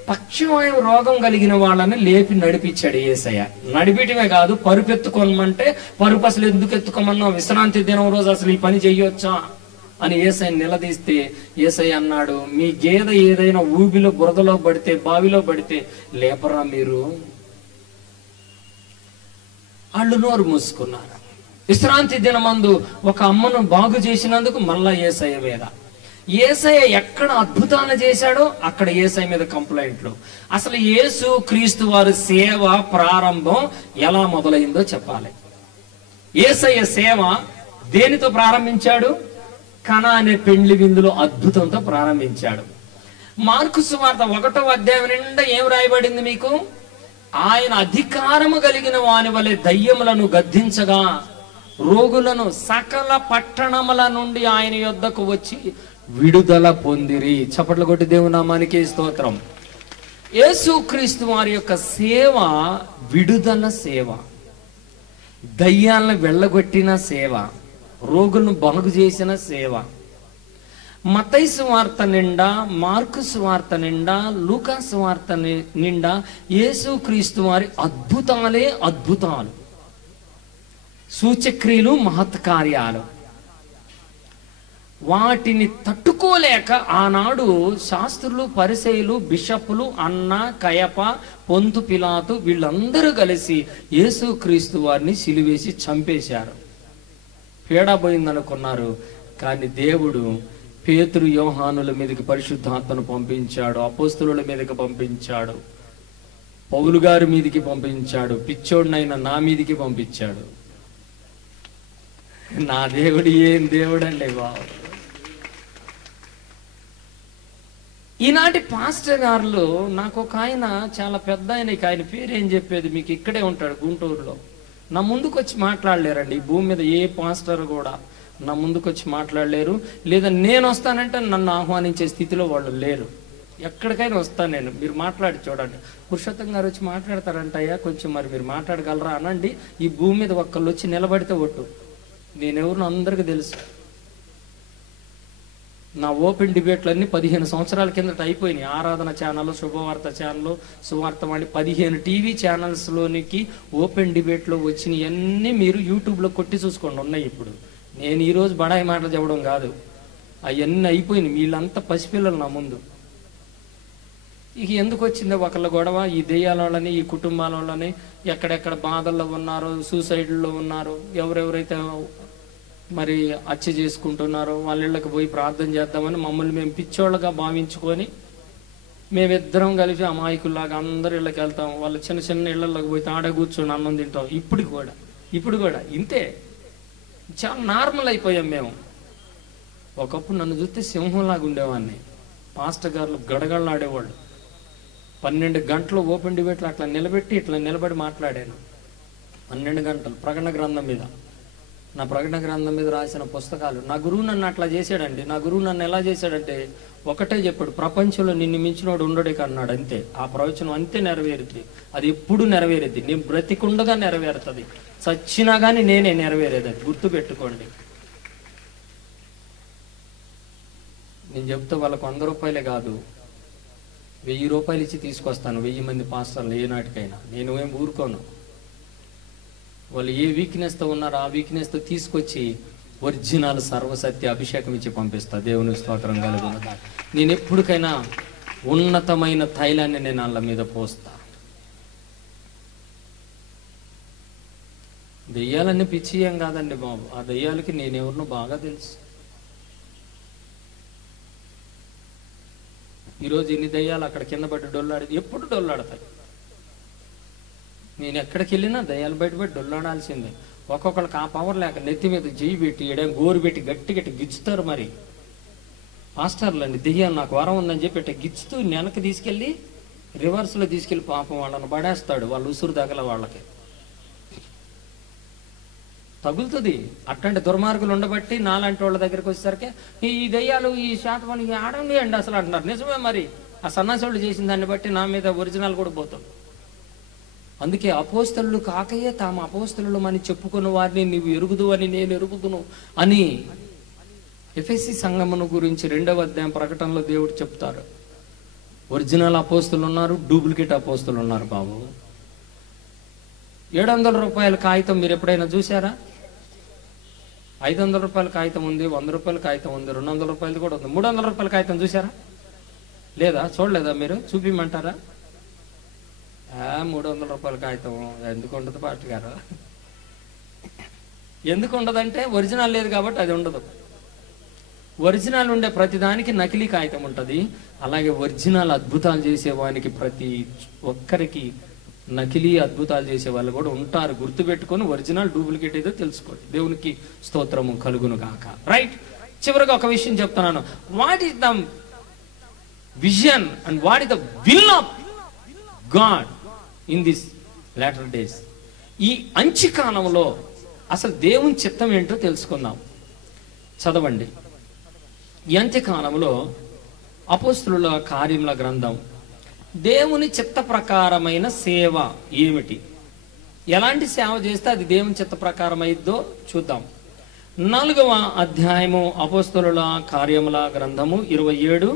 పక్షవాయు రోగం కలిగిన వాళ్ళని లేపి నడిపించాడు యేసయ్య. నడిపించడమే కాదు, పరుపెత్తుకోమంటే పరుపు అసలు ఎందుకు ఎత్తుకోమన్నా, విశ్రాంతి దినం రోజు అసలు ఈ పని చెయ్యొచ్చా అని యేసయ్య నిలదీస్తే యేసయ్య అన్నాడు, మీ గేదె ఏదైనా ఊబిలో బురదలో పడితే బావిలో పడితే లేపరా మీరు? వాళ్ళు నోరు మూసుకున్నారు. విశ్రాంతి దినమందు ఒక అమ్మను బాగు చేసినందుకు మళ్ళా యేసయ్య మీద. యేసయ్య ఎక్కడ అద్భుతాలు చేశాడో అక్కడ యేసయ్య మీద కంప్లైంట్లు. అసలు యేసు క్రీస్తు వారి సేవ ప్రారంభం ఎలా మొదలైందో చెప్పాలి. యేసయ్య సేవ దేనితో ప్రారంభించాడు? కనా అనే పెండ్లి విందులో అద్భుతంతో ప్రారంభించాడు. మార్కు సువార్త 1వ అధ్యాయం నిండా ఏం రాయబడింది మీకు? ఆయన అధికారము కలిగిన వాని వలె దయ్యములను గద్దించగా రోగులను సకల పట్టణముల నుండి ఆయన యొద్దకు వచ్చి విడుదల పొందిరి. చప్పట్లు కొట్టి దేవుని నామానికి స్తోత్రం. యేసుక్రీస్తు వారి యొక్క సేవ విడుదల సేవ, దయ్యాలను వెళ్ళగొట్టిన సేవ, రోగులను బాగు చేసిన సేవ. మత్తయి సువార్త నిండా, మార్కు సువార్త నిండా, లూకా సువార్త నిండా యేసుక్రీస్తు వారి అద్భుతాలే అద్భుతాలు, సూచక్రియలు, మహత్కార్యాలు. వాటిని తట్టుకోలేక ఆనాడు శాస్త్రులు, పరిసయ్యులు, బిషపులు, అన్న, కయప, పొంతు పిలాతు వీళ్ళందరూ కలిసి యేసుక్రీస్తు వారిని సిలువేసి చంపేశారు. పీడబోయిందనుకున్నారు. కానీ దేవుడు పేతురు, యోహానుల మీదకి పరిశుద్ధాత్మను పంపించాడు, అపోస్తలుల మీదకి పంపించాడు, పౌలు గారి మీదకి పంపించాడు, పిచ్చోడినైనా నా మీదకి పంపించాడు. నా దేవుడు ఏం దేవుడు అండి బాబు. ఈనాటి పాస్టర్ గారులు, నాకు ఒక ఆయన చాలా పెద్ద ఆయన పేరు ఏం చెప్పేది, మీకు ఇక్కడే ఉంటాడు గుంటూరులో. నా ముందుకు వచ్చి మాట్లాడలేరండి. ఈ భూమి మీద ఏ పాస్టర్ కూడా నా ముందుకు వచ్చి మాట్లాడలేరు. లేదా నేను వస్తానంటే నన్ను ఆహ్వానించే స్థితిలో వాళ్ళు లేరు. ఎక్కడికైనా వస్తాను నేను, మీరు మాట్లాడి చూడండి. పురుషోత్తం గారు వచ్చి మాట్లాడతారంటయ్యా, కొంచెం మరి మీరు మాట్లాడగలరా అనండి. ఈ భూమి మీద ఒక్కళ్ళు వచ్చి నిలబడితే ఒట్టు, నేనెవరినో అందరికీ తెలుసు. నా ఓపెన్ డిబేట్లన్నీ 15 సంవత్సరాల కిందట అయిపోయినాయి. ఆరాధన ఛానల్, శుభవార్త ఛానల్, సువార్తవాణి 15 టీవీ ఛానల్స్లోనికి ఓపెన్ డిబేట్లో వచ్చినవన్నీ మీరు యూట్యూబ్లో కొట్టి చూసుకోండి, ఉన్నాయి. ఇప్పుడు నేను ఈరోజు బడాయి మాటలు చెప్పడం కాదు, అవన్నీ అయిపోయినాయి. వీళ్ళంతా పసిపిల్లలు నా ముందు. ఇక ఎందుకు వచ్చిందో ఒకళ్ళ గొడవ, ఈ దెయ్యాల వాళ్ళని, ఈ కుటుంబాల వాళ్ళని, ఎక్కడెక్కడ బాధల్లో ఉన్నారో, సూసైడ్లో ఉన్నారో, ఎవరెవరైతే మరి హత్య చేసుకుంటున్నారో వాళ్ళ ఇళ్ళకి పోయి ప్రార్థన చేద్దామని మమ్మల్ని మేము పిచ్చోళ్ళగా భావించుకొని మేమిద్దరం కలిసి అమాయకుల్లాగా అందరి ఇళ్ళకి వెళ్తాం. వాళ్ళ చిన్న చిన్న ఇళ్ళకి పోయి ఆడ కూర్చొని అన్నం తింటాం. ఇప్పుడు కూడా ఇంతే, చాలా నార్మల్ అయిపోయాం మేము. ఒకప్పుడు నన్ను చూస్తే సింహంలాగా ఉండేవాడిని. మాస్టర్ గారు గడగడలాడేవాళ్ళు. 12 గంటలు ఓపెన్ డిబేట్లు అట్లా నిలబెట్టి ఇట్లా నిలబడి మాట్లాడాను. 12 గంటలు ప్రకటన గ్రంథం మీద, నా ప్రకటన గ్రంథం మీద రాసిన పుస్తకాలు. నా గురువు నన్ను అట్లా చేశాడండి. నా గురువు నన్ను ఎలా చేశాడంటే ఒకటే చెప్పాడు, ప్రపంచంలో నిన్ను మించినోడు ఉండడే కన్నాడు. అంతే, ఆ ప్రవచనం అంతే నెరవేరుద్ది. అది ఎప్పుడు నెరవేరుద్ది, నేను బ్రతికుండగా నెరవేరుతుంది, చచ్చినా కానీ నేనే నెరవేరేది. అది గుర్తుపెట్టుకోండి. నేను చెప్తే వాళ్ళకు 100 రూపాయలే కాదు, 1000 రూపాయలు ఇచ్చి తీసుకొస్తాను 1000 మంది పాస్టర్లు ఏ నాటికైనా. నేను ఏం ఊరుకోను. వాళ్ళు ఏ వీక్నెస్తో ఉన్నారో ఆ వీక్నెస్తో తీసుకొచ్చి ఒరిజినల్ సర్వసత్య అభిషేకం ఇచ్చి పంపిస్తా. దేవుని స్తోత్రం కలుగును. నేను ఎప్పటికైనా ఉన్నతమైన తైలాన్ని నేను వాళ్ళ మీద పోస్తా. దెయ్యాలన్నీ పిచ్చి ఏం కాదండి బాబు. ఆ దెయ్యాలకి నేనెవరినో బాగా తెలుసు. ఈరోజు ఇన్ని దెయ్యాలు అక్కడ కింద పట్టి డొల్లాడి, ఎప్పుడు డొల్లాడతాయి. నేను ఎక్కడికి వెళ్ళినా దయ్యాలు బయటపడి డొల్లాడాల్సిందే. ఒక్కొక్కరికి ఆ పవర్ లేక నెత్తి మీద చెయ్యి పెట్టి ఏడేం గోరు పెట్టి గట్టి గట్టి గిచ్చుతారు. మరి మాస్టర్లు అండి, దెయ్యాలు నాకు వరం ఉందని చెప్పి ఇట్లా గిచ్చుతూ వెనక్కి తీసుకెళ్ళి రివర్స్లో తీసుకెళ్ళి పాపం వాళ్ళని పడేస్తాడు. వాళ్ళు ఉసురు తగల వాళ్ళకి తగులుతుంది. అట్లాంటి దుర్మార్గులు ఉండబట్టి నాలాంటి వాళ్ళ దగ్గరికి వచ్చేసరికి ఈ దెయ్యాలు ఈ శాతం ఆడండి అండి అసలు అంటున్నారు. నిజమే, మరి ఆ సన్నాసోళ్ళు చేసిన దాన్ని బట్టి నా మీద ఒరిజినల్ కూడా పోతుంది. అందుకే అపోస్తలులు కాకయే తాము అపోస్తలులు అని చెప్పుకున్న వారిని నీవు ఎరుగుదు అని నేను ఎరుగుదును అని ఎఫెసీ సంఘమును గురించి 2వ అధ్యాయం ప్రకటనలో దేవుడు చెప్తారు. ఒరిజినల్ అపోస్తలు ఉన్నారు, డూప్లికేట్ అపోస్తలు ఉన్నారు బాబు. 700 రూపాయల కాగితం మీరు ఎప్పుడైనా చూసారా? 500 రూపాయల కాగితం ఉంది, 100 రూపాయల కాగితం ఉంది, 200 రూపాయలు కూడా ఉంది. 300 రూపాయల కాగితం చూసారా? లేదా? చూడలేదా? మీరు చూపిమంటారా? 300 రూపాయల కాగితం ఎందుకు ఉండదు పాటు గారు? ఎందుకు ఉండదంటే ఒరిజినల్ లేదు కాబట్టి అది ఉండదు. ఒరిజినల్ ఉండే ప్రతిదానికి నకిలీ కాగితం ఉంటుంది. అలాగే ఒరిజినల్ అద్భుతాలు చేసేవానికి ప్రతి ఒక్కరికి నకిలీ అద్భుతాలు చేసే వాళ్ళు కూడా ఉంటారు. గుర్తుపెట్టుకొని ఒరిజినల్ డూప్లికేట్ ఏదో తెలుసుకోండి. దేవునికి స్తోత్రము కలుగును గాక. రైట్, చివరిగా ఒక విషయం చెప్తున్నాను. What is the vision and what is the will of God in this later days? ఈ అంచి కాలంలో అసలు దేవుని చిత్తం ఏంటో తెలుసుకుందాం. చదవండి. ఈ అంత్యకాలంలో అపోస్తలుల కార్యముల గ్రంథం, దేవుని చిత్త ప్రకారమైన సేవ ఏమిటి, ఎలాంటి సేవ చేస్తే అది దేవుని చిత్త ప్రకారం అయిద్దో చూద్దాం. 4వ అధ్యాయము అపోస్తలుల కార్యముల గ్రంథము 27,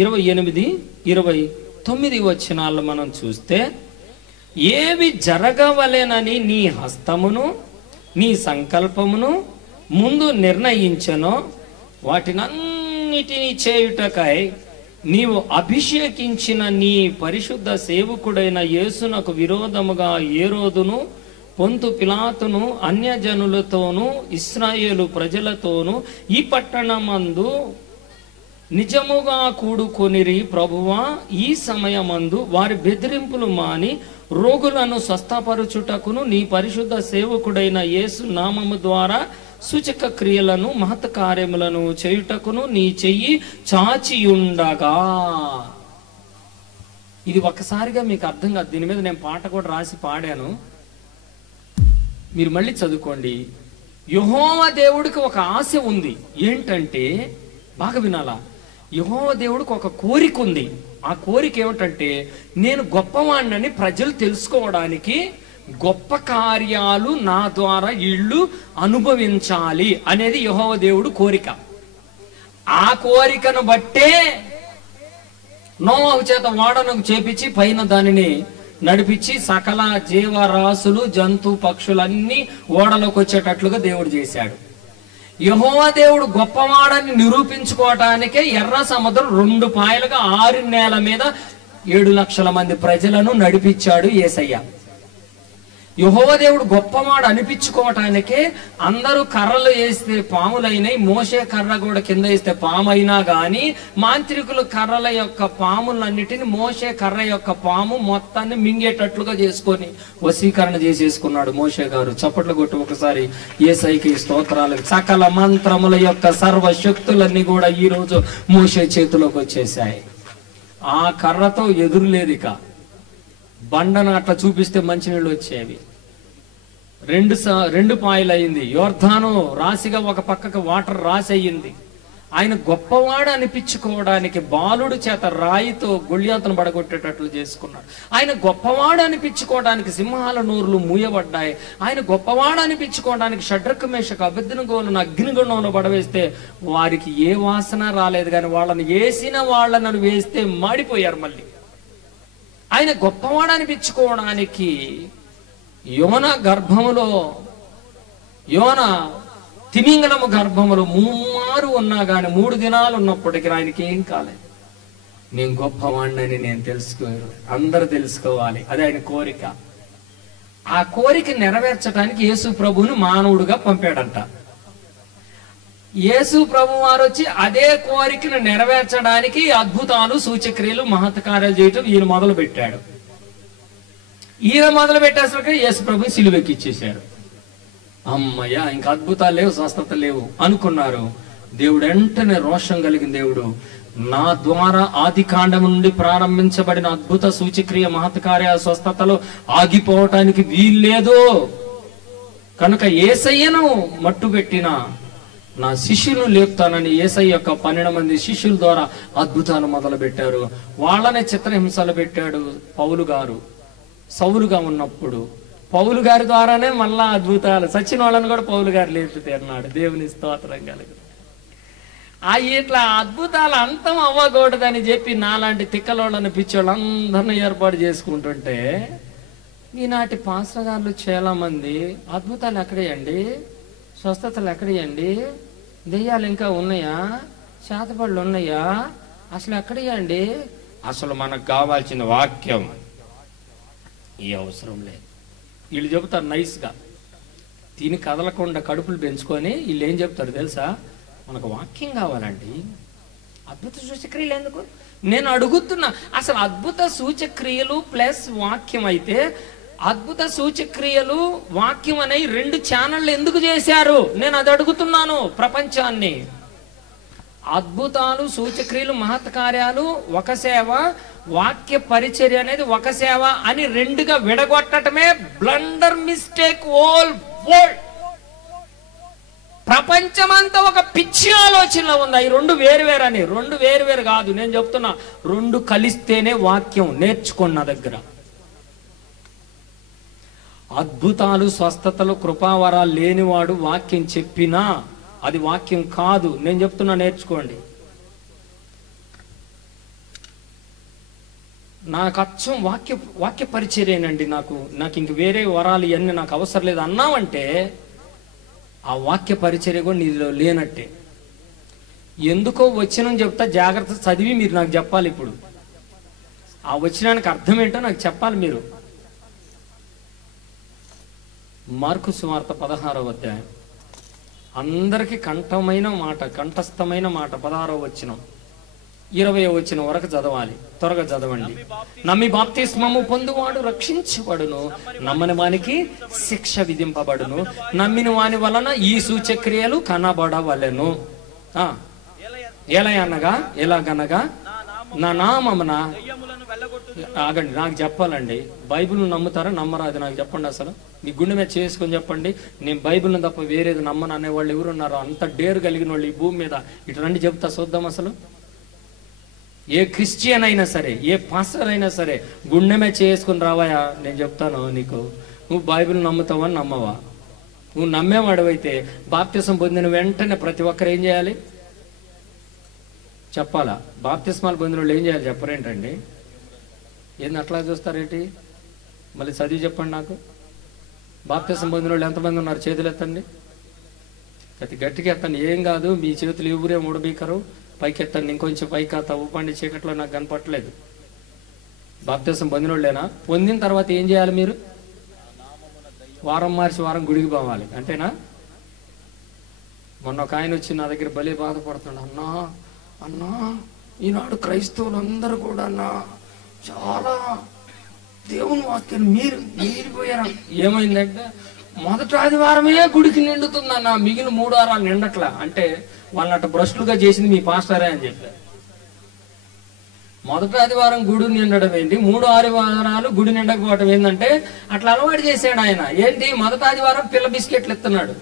28, 29 వచనాల్లో మనం చూస్తే, ఏవి జరగవలెనని నీ హస్తమును నీ సంకల్పమును ముందు నిర్ణయించెనో వాటినన్నిటినీ చేయుటకై నీవు అభిషేకించిన నీ పరిశుద్ధ సేవకుడైన యేసునకు విరోధముగా హేరోదును, పొంతు పిలాతును, అన్యజనులతోనూ ఇశ్రాయేలు ప్రజలతోనూ ఈ పట్టణమందు నిజముగా కూడుకొనిరి ప్రభువా. ఈ సమయమందు వారి బెదిరింపులు మాని రోగులను స్వస్థపరచుటకును నీ పరిశుద్ధ సేవకుడైన యేసు నామము ద్వారా సూచక క్రియలను మహత్ కార్యములను చేయుటకును నీ చెయ్యి చాచియుండగా. ఇది ఒక్కసారిగా మీకు అర్థం కాదు. దీని మీద నేను పాట కూడా రాసి పాడాను, మీరు మళ్ళీ చదువుకోండి. యెహోవా దేవుడికి ఒక ఆశ ఉంది. ఏంటంటే, బాగా వినాలా, యెహోవా దేవుడికి ఒక కోరిక ఉంది. ఆ కోరిక ఏమిటంటే, నేను గొప్పవాణ్ణని ప్రజలు తెలుసుకోవడానికి గొప్ప కార్యాలు నా ద్వారా వీళ్ళు అనుభవించాలి అనేది యెహోవా దేవుడు కోరిక. ఆ కోరికను బట్టే నోవహు చేత ఓడను చేపించి పైన దానిని నడిపించి సకల జీవరాశులు జంతు పక్షులన్నీ ఓడలోకి వచ్చేటట్లుగా దేవుడు చేశాడు. యెహోవా దేవుడు గొప్పవాడని నిరూపించుకోవటానికే ఎర్ర సముద్రం 2 పాయలుగా 6 నేల మీద 7 లక్షల మంది ప్రజలను నడిపించాడు యేసయ్య. యెహోవా దేవుడు గొప్పవాడు అనిపించుకోవటానికే అందరూ కర్రలు వేస్తే పాములైనాయి. మోషే కర్ర కూడా కింద వేస్తే పాము అయినా గాని మాంత్రికులు కర్రల యొక్క పాములన్నిటిని మోషే కర్ర యొక్క పాము మొత్తాన్ని మింగేటట్లుగా చేసుకొని వశీకరణ చేసేసుకున్నాడు మోషే గారు. చప్పట్లు కొట్టి ఒకసారి యేసయ్యకి స్తోత్రాలు. సకల మంత్రముల యొక్క సర్వశక్తులన్నీ కూడా ఈ రోజు మోషే చేతిలోకి వచ్చేసాయి. ఆ కర్రతో ఎదురులేదు. ఇక బండను అట్లా చూపిస్తే మంచినీళ్ళు వచ్చేవి. 2 పాయలు అయింది. యోర్ధాను రాశిగా ఒక పక్కకు వాటర్ రాసి అయ్యింది. ఆయన గొప్పవాడు అనిపించుకోవడానికి బాలుడు చేత రాయితో గొల్యాతును పడగొట్టేటట్లు చేసుకున్నాడు. ఆయన గొప్పవాడు అనిపించుకోవడానికి సింహాల నోరులు మూయబడ్డాయి. ఆయన గొప్పవాడు అనిపించుకోవడానికి షడ్రకు మేషకు అబెద్నెగోలను అగ్నిగుండంలో పడవేస్తే వారికి ఏ వాసన రాలేదు, కానీ వాళ్ళని వేసిన వాళ్ళను వేస్తే మాడిపోయారు. మళ్ళీ ఆయన గొప్పవాడు అనిపించుకోవడానికి యోన గర్భములో, యోన తిమింగలము గర్భములో 3 ఉన్నా కానీ 3 దినాలు ఉన్నప్పటికీ ఆయనకి ఏం కాలేదు. నేను గొప్పవాడిని నేను తెలుసుకోరు, అందరూ తెలుసుకోవాలి. అది ఆయన కోరిక. ఆ కోరిక నెరవేర్చడానికి యేసు ప్రభువుని మానవుడుగా పంపాడంట. యేసు ప్రభు వారు వచ్చి అదే కోరికను నెరవేర్చడానికి అద్భుతాలు, సూచక్రియలు, మహత్కార్యాలు చేయటం ఈయన మొదలు పెట్టాడు. ఈయన మొదలు పెట్టేసరికి యేసు ప్రభుని సిలువెక్కిచ్చేశారు. అమ్మయ్య, ఇంకా అద్భుతాలు లేవు, స్వస్థత లేవు అనుకున్నారు. దేవుడు వెంటనే రోషం కలిగిన దేవుడు, నా ద్వారా ఆది కాండం నుండి ప్రారంభించబడిన అద్భుత సూచక్రియ మహత్కార్య స్వస్థతలు ఆగిపోవటానికి వీల్లేదు కనుక యేసయ్యను మట్టుబెట్టిన నా శిష్యులను లేపుతానని యేసయ్య యొక్క 12 మంది శిష్యుల ద్వారా అద్భుతాలు మొదలు పెట్టారు. వాళ్ళనే చిత్రహింసలు పెట్టాడు పౌలు గారు. సౌలుగా ఉన్నప్పుడు పౌలు గారి ద్వారానే మళ్ళా అద్భుతాలు, సచిన వాళ్ళని కూడా పౌలు గారు లేపితే అన్నాడు. దేవుని స్తోత్రం కలుగు. ఇట్లా అద్భుతాలు అంతం అవ్వకూడదని చెప్పి నాలాంటి తిక్కలోళ్ళని పిచ్చోళ్ళందరినీ ఏర్పాటు చేసుకుంటుంటే, ఈనాటి పాస్టర్ గారు చాలా మంది అద్భుతాలు ఎక్కడేయండి, స్వస్థతలు ఎక్కడేయండి, దెయ్యాలు ఇంకా ఉన్నాయా, శాతపళ్ళు ఉన్నాయా, అసలు ఎక్కడేయండి, అసలు మనకు కావాల్సిన వాక్యం, ఈ అవసరం లేదు. వీళ్ళు చెబుతారు నైస్గా, తిని కదలకుండా కడుపులు పెంచుకొని వీళ్ళు ఏం చెప్తారు తెలుసా, మనకు వాక్యం కావాలండి, అద్భుత సూచక్రియలు ఎందుకు? నేను అడుగుతున్నా, అసలు అద్భుత సూచక్రియలు ప్లస్ వాక్యం అయితే అద్భుత సూచక్రియలు వాక్యం అనే 2 ఛానళ్ళు ఎందుకు చేశారు? నేను అది అడుగుతున్నాను ప్రపంచాన్ని. అద్భుతాలు, సూచక్రియలు, మహత్కార్యాలు ఒక సేవ, వాక్య పరిచర్య అనేది ఒక సేవ అని 2గా విడగొట్టడమే బ్లండర్ మిస్టేక్ ఓల్ వరల్డ్. ప్రపంచమంతా ఒక పిచ్చి ఆలోచనలో ఉంది. ఈ 2 వేరువేరు అని. 2 వేరువేరు కాదు, నేను చెప్తున్నా, 2 కలిస్తేనే వాక్యం. నేర్చుకున్న దగ్గర అద్భుతాలు, స్వస్థతలు, కృపావరాలు లేనివాడు వాక్యం చెప్పినా అది వాక్యం కాదు. నేను చెప్తున్నా, నేర్చుకోండి. నాకు అచ్చం వాక్య పరిచర్యేనండి. నాకు ఇంక వేరే వరాలు ఇవన్నీ నాకు అవసరం లేదు అన్నావంటే ఆ వాక్య పరిచర్య కూడా నీలో లేనట్టే. ఎందుకో వచనం చెప్తా, జాగ్రత్త చదివి మీరు నాకు చెప్పాలి. ఇప్పుడు ఆ వచనానికి అర్థం ఏంటో నాకు చెప్పాలి మీరు. మార్కు సువార్త 16వ అధ్యాయం, అందరికి కంఠమైన మాట, కంఠస్థమైన మాట. 16వ వచనం 20వ వచనం వరకు చదవాలి. త్వరగా చదవండి. నమ్మి బాప్తిస్మము పొందువాడు రక్షించబడును, నమ్మని వానికి శిక్ష విధింపబడును. నమ్మిన వాని వలన ఈ సూచక్రియలు కనబడవలెను. ఎలాగనగా నా నామమున. ఆగండి, నాకు చెప్పాలండి. బైబిల్ని నమ్ముతారా నమ్మరా అది నాకు చెప్పండి. అసలు మీ గుండె మీద చేసుకొని చెప్పండి. నేను బైబిల్ని తప్ప వేరేది నమ్మను అనేవాళ్ళు ఎవరున్నారో? అంత డేరు కలిగిన వాళ్ళు ఈ భూమి మీద ఇటు రండి, చెప్తా చూద్దాం. అసలు ఏ క్రిస్టియన్ అయినా సరే, ఏ పాస్టర్ అయినా సరే గుండె మీద చేసుకుని రావాయా? నేను చెప్తాను నీకు, నువ్వు బైబిల్ నమ్ముతావా నమ్మవా? నువ్వు నమ్మేవాడు అయితే బాప్తిసం పొందిన వెంటనే ప్రతి ఒక్కరు ఏం చేయాలి చెప్పాలా? బాప్తిస్మాలు పొందిన వాళ్ళు ఏం చేయాలి చెప్పరేంటండి? ఏంది అట్లా చూస్తారేంటి? మళ్ళీ చదివి చెప్పండి నాకు. బాప్తిసం పొందిన వాళ్ళు ఎంతమంది ఉన్నారు? చేతులు ఎత్తండి, అతి గట్టిగా ఎత్తండి. ఏం కాదు, మీ చేతులు ఎవరే మూడబీకరు. పైకి ఎత్తండి, ఇంకొంచెం పైకి. ఉప్పండి చీకట్లో నాకు కనపట్లేదు. బాప్తిసం పొందిన వాళ్ళేనా? పొందిన తర్వాత ఏం చేయాలి మీరు? వారం మార్చి వారం గుడికి పోవాలి, అంతేనా? మొన్న ఒక ఆయన వచ్చి నా దగ్గర భలే బాధపడుతున్నాడు. అన్నా ఈనాడు క్రైస్తవులందరూ కూడా అన్నా చాలా దేవుని వాక్యాన్ని మీరు పోయారు. ఏమైందంటే మొదటి ఆదివారమే గుడికి నిండుతుందన్న, మిగిలిన 3 వారాలు నిండట్లా. అంటే వాళ్ళని బ్రష్లుగా చేసింది మీ పాస్టరే అని చెప్పారు. మొదటి ఆదివారం గుడి నిండడం ఏంటి, 3 ఆదివారాలు గుడి నిండకపోవడం ఏంటంటే అట్లా అలవాటు చేశాడు ఆయన. ఏంటి, మొదటి ఆదివారం పిల్ల బిస్కెట్లు ఇస్తున్నాడు.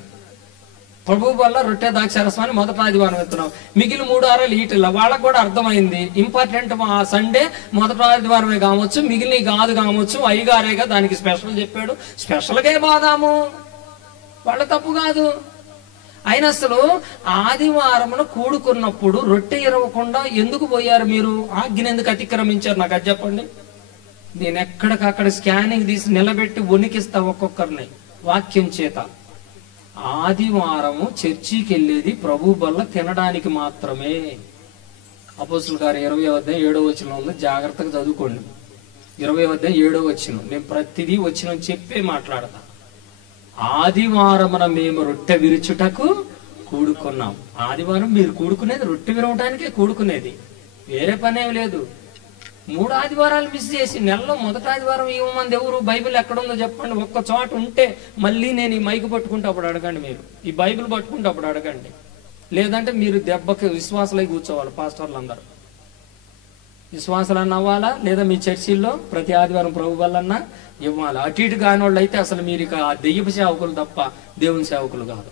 ప్రభు వల్ల రొట్టె ద్రాక్షారసం మొదటి ఆదివారం ఇస్తున్నాం, మిగిలిన 3 వారాలు ఈటిల్ల. వాళ్ళకు కూడా అర్థమైంది ఇంపార్టెంట్ ఆ సండే మొదటి ఆదివారమే కావచ్చు, మిగిలిన కాదు కావచ్చు, అయ్యగారేగా దానికి స్పెషల్ చెప్పాడు. స్పెషల్గా బాదాము, వాళ్ళ తప్పు కాదు. అయినా అసలు ఆదివారమున కూడుకున్నప్పుడు రొట్టె ఇరవకుండా ఎందుకు పోయారు మీరు? ఆజ్ఞ ఎందుకు అతిక్రమించారు? నాకు అది చెప్పండి. నేను ఎక్కడికక్కడ స్కానింగ్ తీసి నిలబెట్టి వణికిస్తా ఒక్కొక్కరిని వాక్యం చేత. ఆదివారము చర్చికి వెళ్ళేది ప్రభు వల్ల తినడానికి మాత్రమే. అపోస్తుల కార్యం 20వ అధ్యాయం 7వ వచనం ఉంది, జాగ్రత్తగా చదువుకోండి. 20వ అధ్యాయం 7వ వచనం. నేను ప్రతిదీ వచనం చెప్పే మాట్లాడతా. ఆదివారమున మేము రొట్టె విరుచుటకు కూడుకున్నాం. ఆదివారం మీరు కూడుకునేది రొట్టె విరవడానికే కూడుకునేది, వేరే పనేం లేదు. 3 ఆదివారాలు మిస్ చేసి నెలలో మొదటి ఆదివారం ఇవ్వమంది ఎవరు? బైబిల్ ఎక్కడుందో చెప్పండి. ఒక్క చోట ఉంటే మళ్ళీ నేను ఈ మైకు పట్టుకుంటే అప్పుడు అడగండి, మీరు ఈ బైబిల్ పట్టుకుంటే అప్పుడు అడగండి. లేదంటే మీరు దెబ్బకి విశ్వాసులై కూర్చోవాలి. పాస్టర్లు అందరూ విశ్వాసాలన్నా అవ్వాలా, లేదా మీ చర్చిల్లో ప్రతి ఆదివారం ప్రభు వల్లన్నా ఇవ్వాలి. అటు ఇటు కాని వాళ్ళు అయితే అసలు మీరు ఇక దెయ్యపు సేవకులు తప్ప దేవుని సేవకులు కాదు.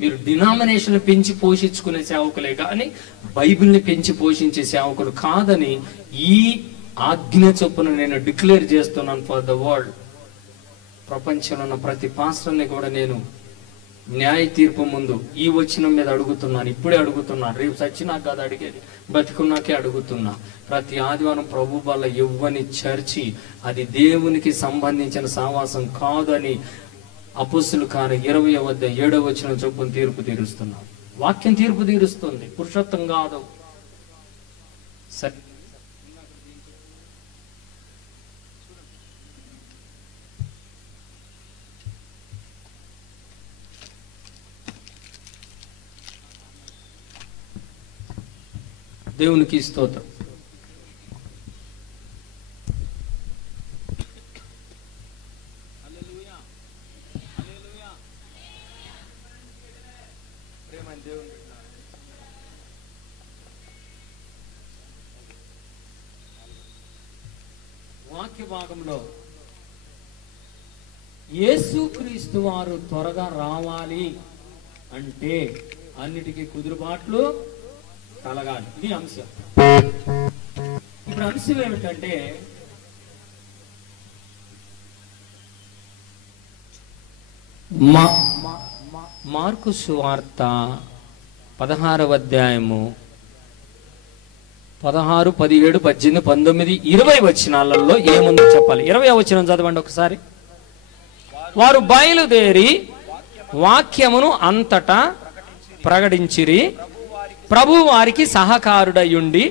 మీరు డినామినేషన్ పెంచి పోషించుకునే సేవకులే కానీ బైబిల్ని పెంచి పోషించే సేవకులు కాదని ఈ ఆజ్ఞ చొప్పున నేను డిక్లేర్ చేస్తున్నాను ఫర్ ద వరల్డ్. ప్రపంచంలో ఉన్న ప్రతి పాస్టర్ని కూడా నేను న్యాయ తీర్పు ముందు ఈ వచనం మీద అడుగుతున్నాను. ఇప్పుడే అడుగుతున్నాను, రేపు సచ్చినాక కాదు అడిగేది, బతికున్నాకే అడుగుతున్నా. ప్రతి ఆదివారం ప్రభు వల్ల ఇవ్వని చర్చి అది దేవునికి సంబంధించిన సావాసం కాదని అపోస్తుల కార్యం 20వ అధ్యాయం 7వ వచనం చొప్పున తీర్పు తీరుస్తున్నాం. వాక్యం తీర్పు తీరుస్తుంది, పురుషోత్తం కాదు. దేవునికి స్తోత్రం. వాక్య భాగంలో యేసుక్రీస్తు వారు త్వరగా రావాలి అంటే అన్నిటికీ కుదురుబాట్లు కలగాలి. ఇది అంశం. ఇప్పుడు అంశం ఏమిటంటే మార్కు సువార్త 16వ అధ్యాయము 16, 17, 18, 19, 20 వచనాలలో ఏముందో చెప్పాలి. 20వ వచనం చదవండి ఒకసారి. వారు బయలుదేరి వాక్యమును అంతటా ప్రకటించిరి. ప్రభు వారికి సహకారుడయుండి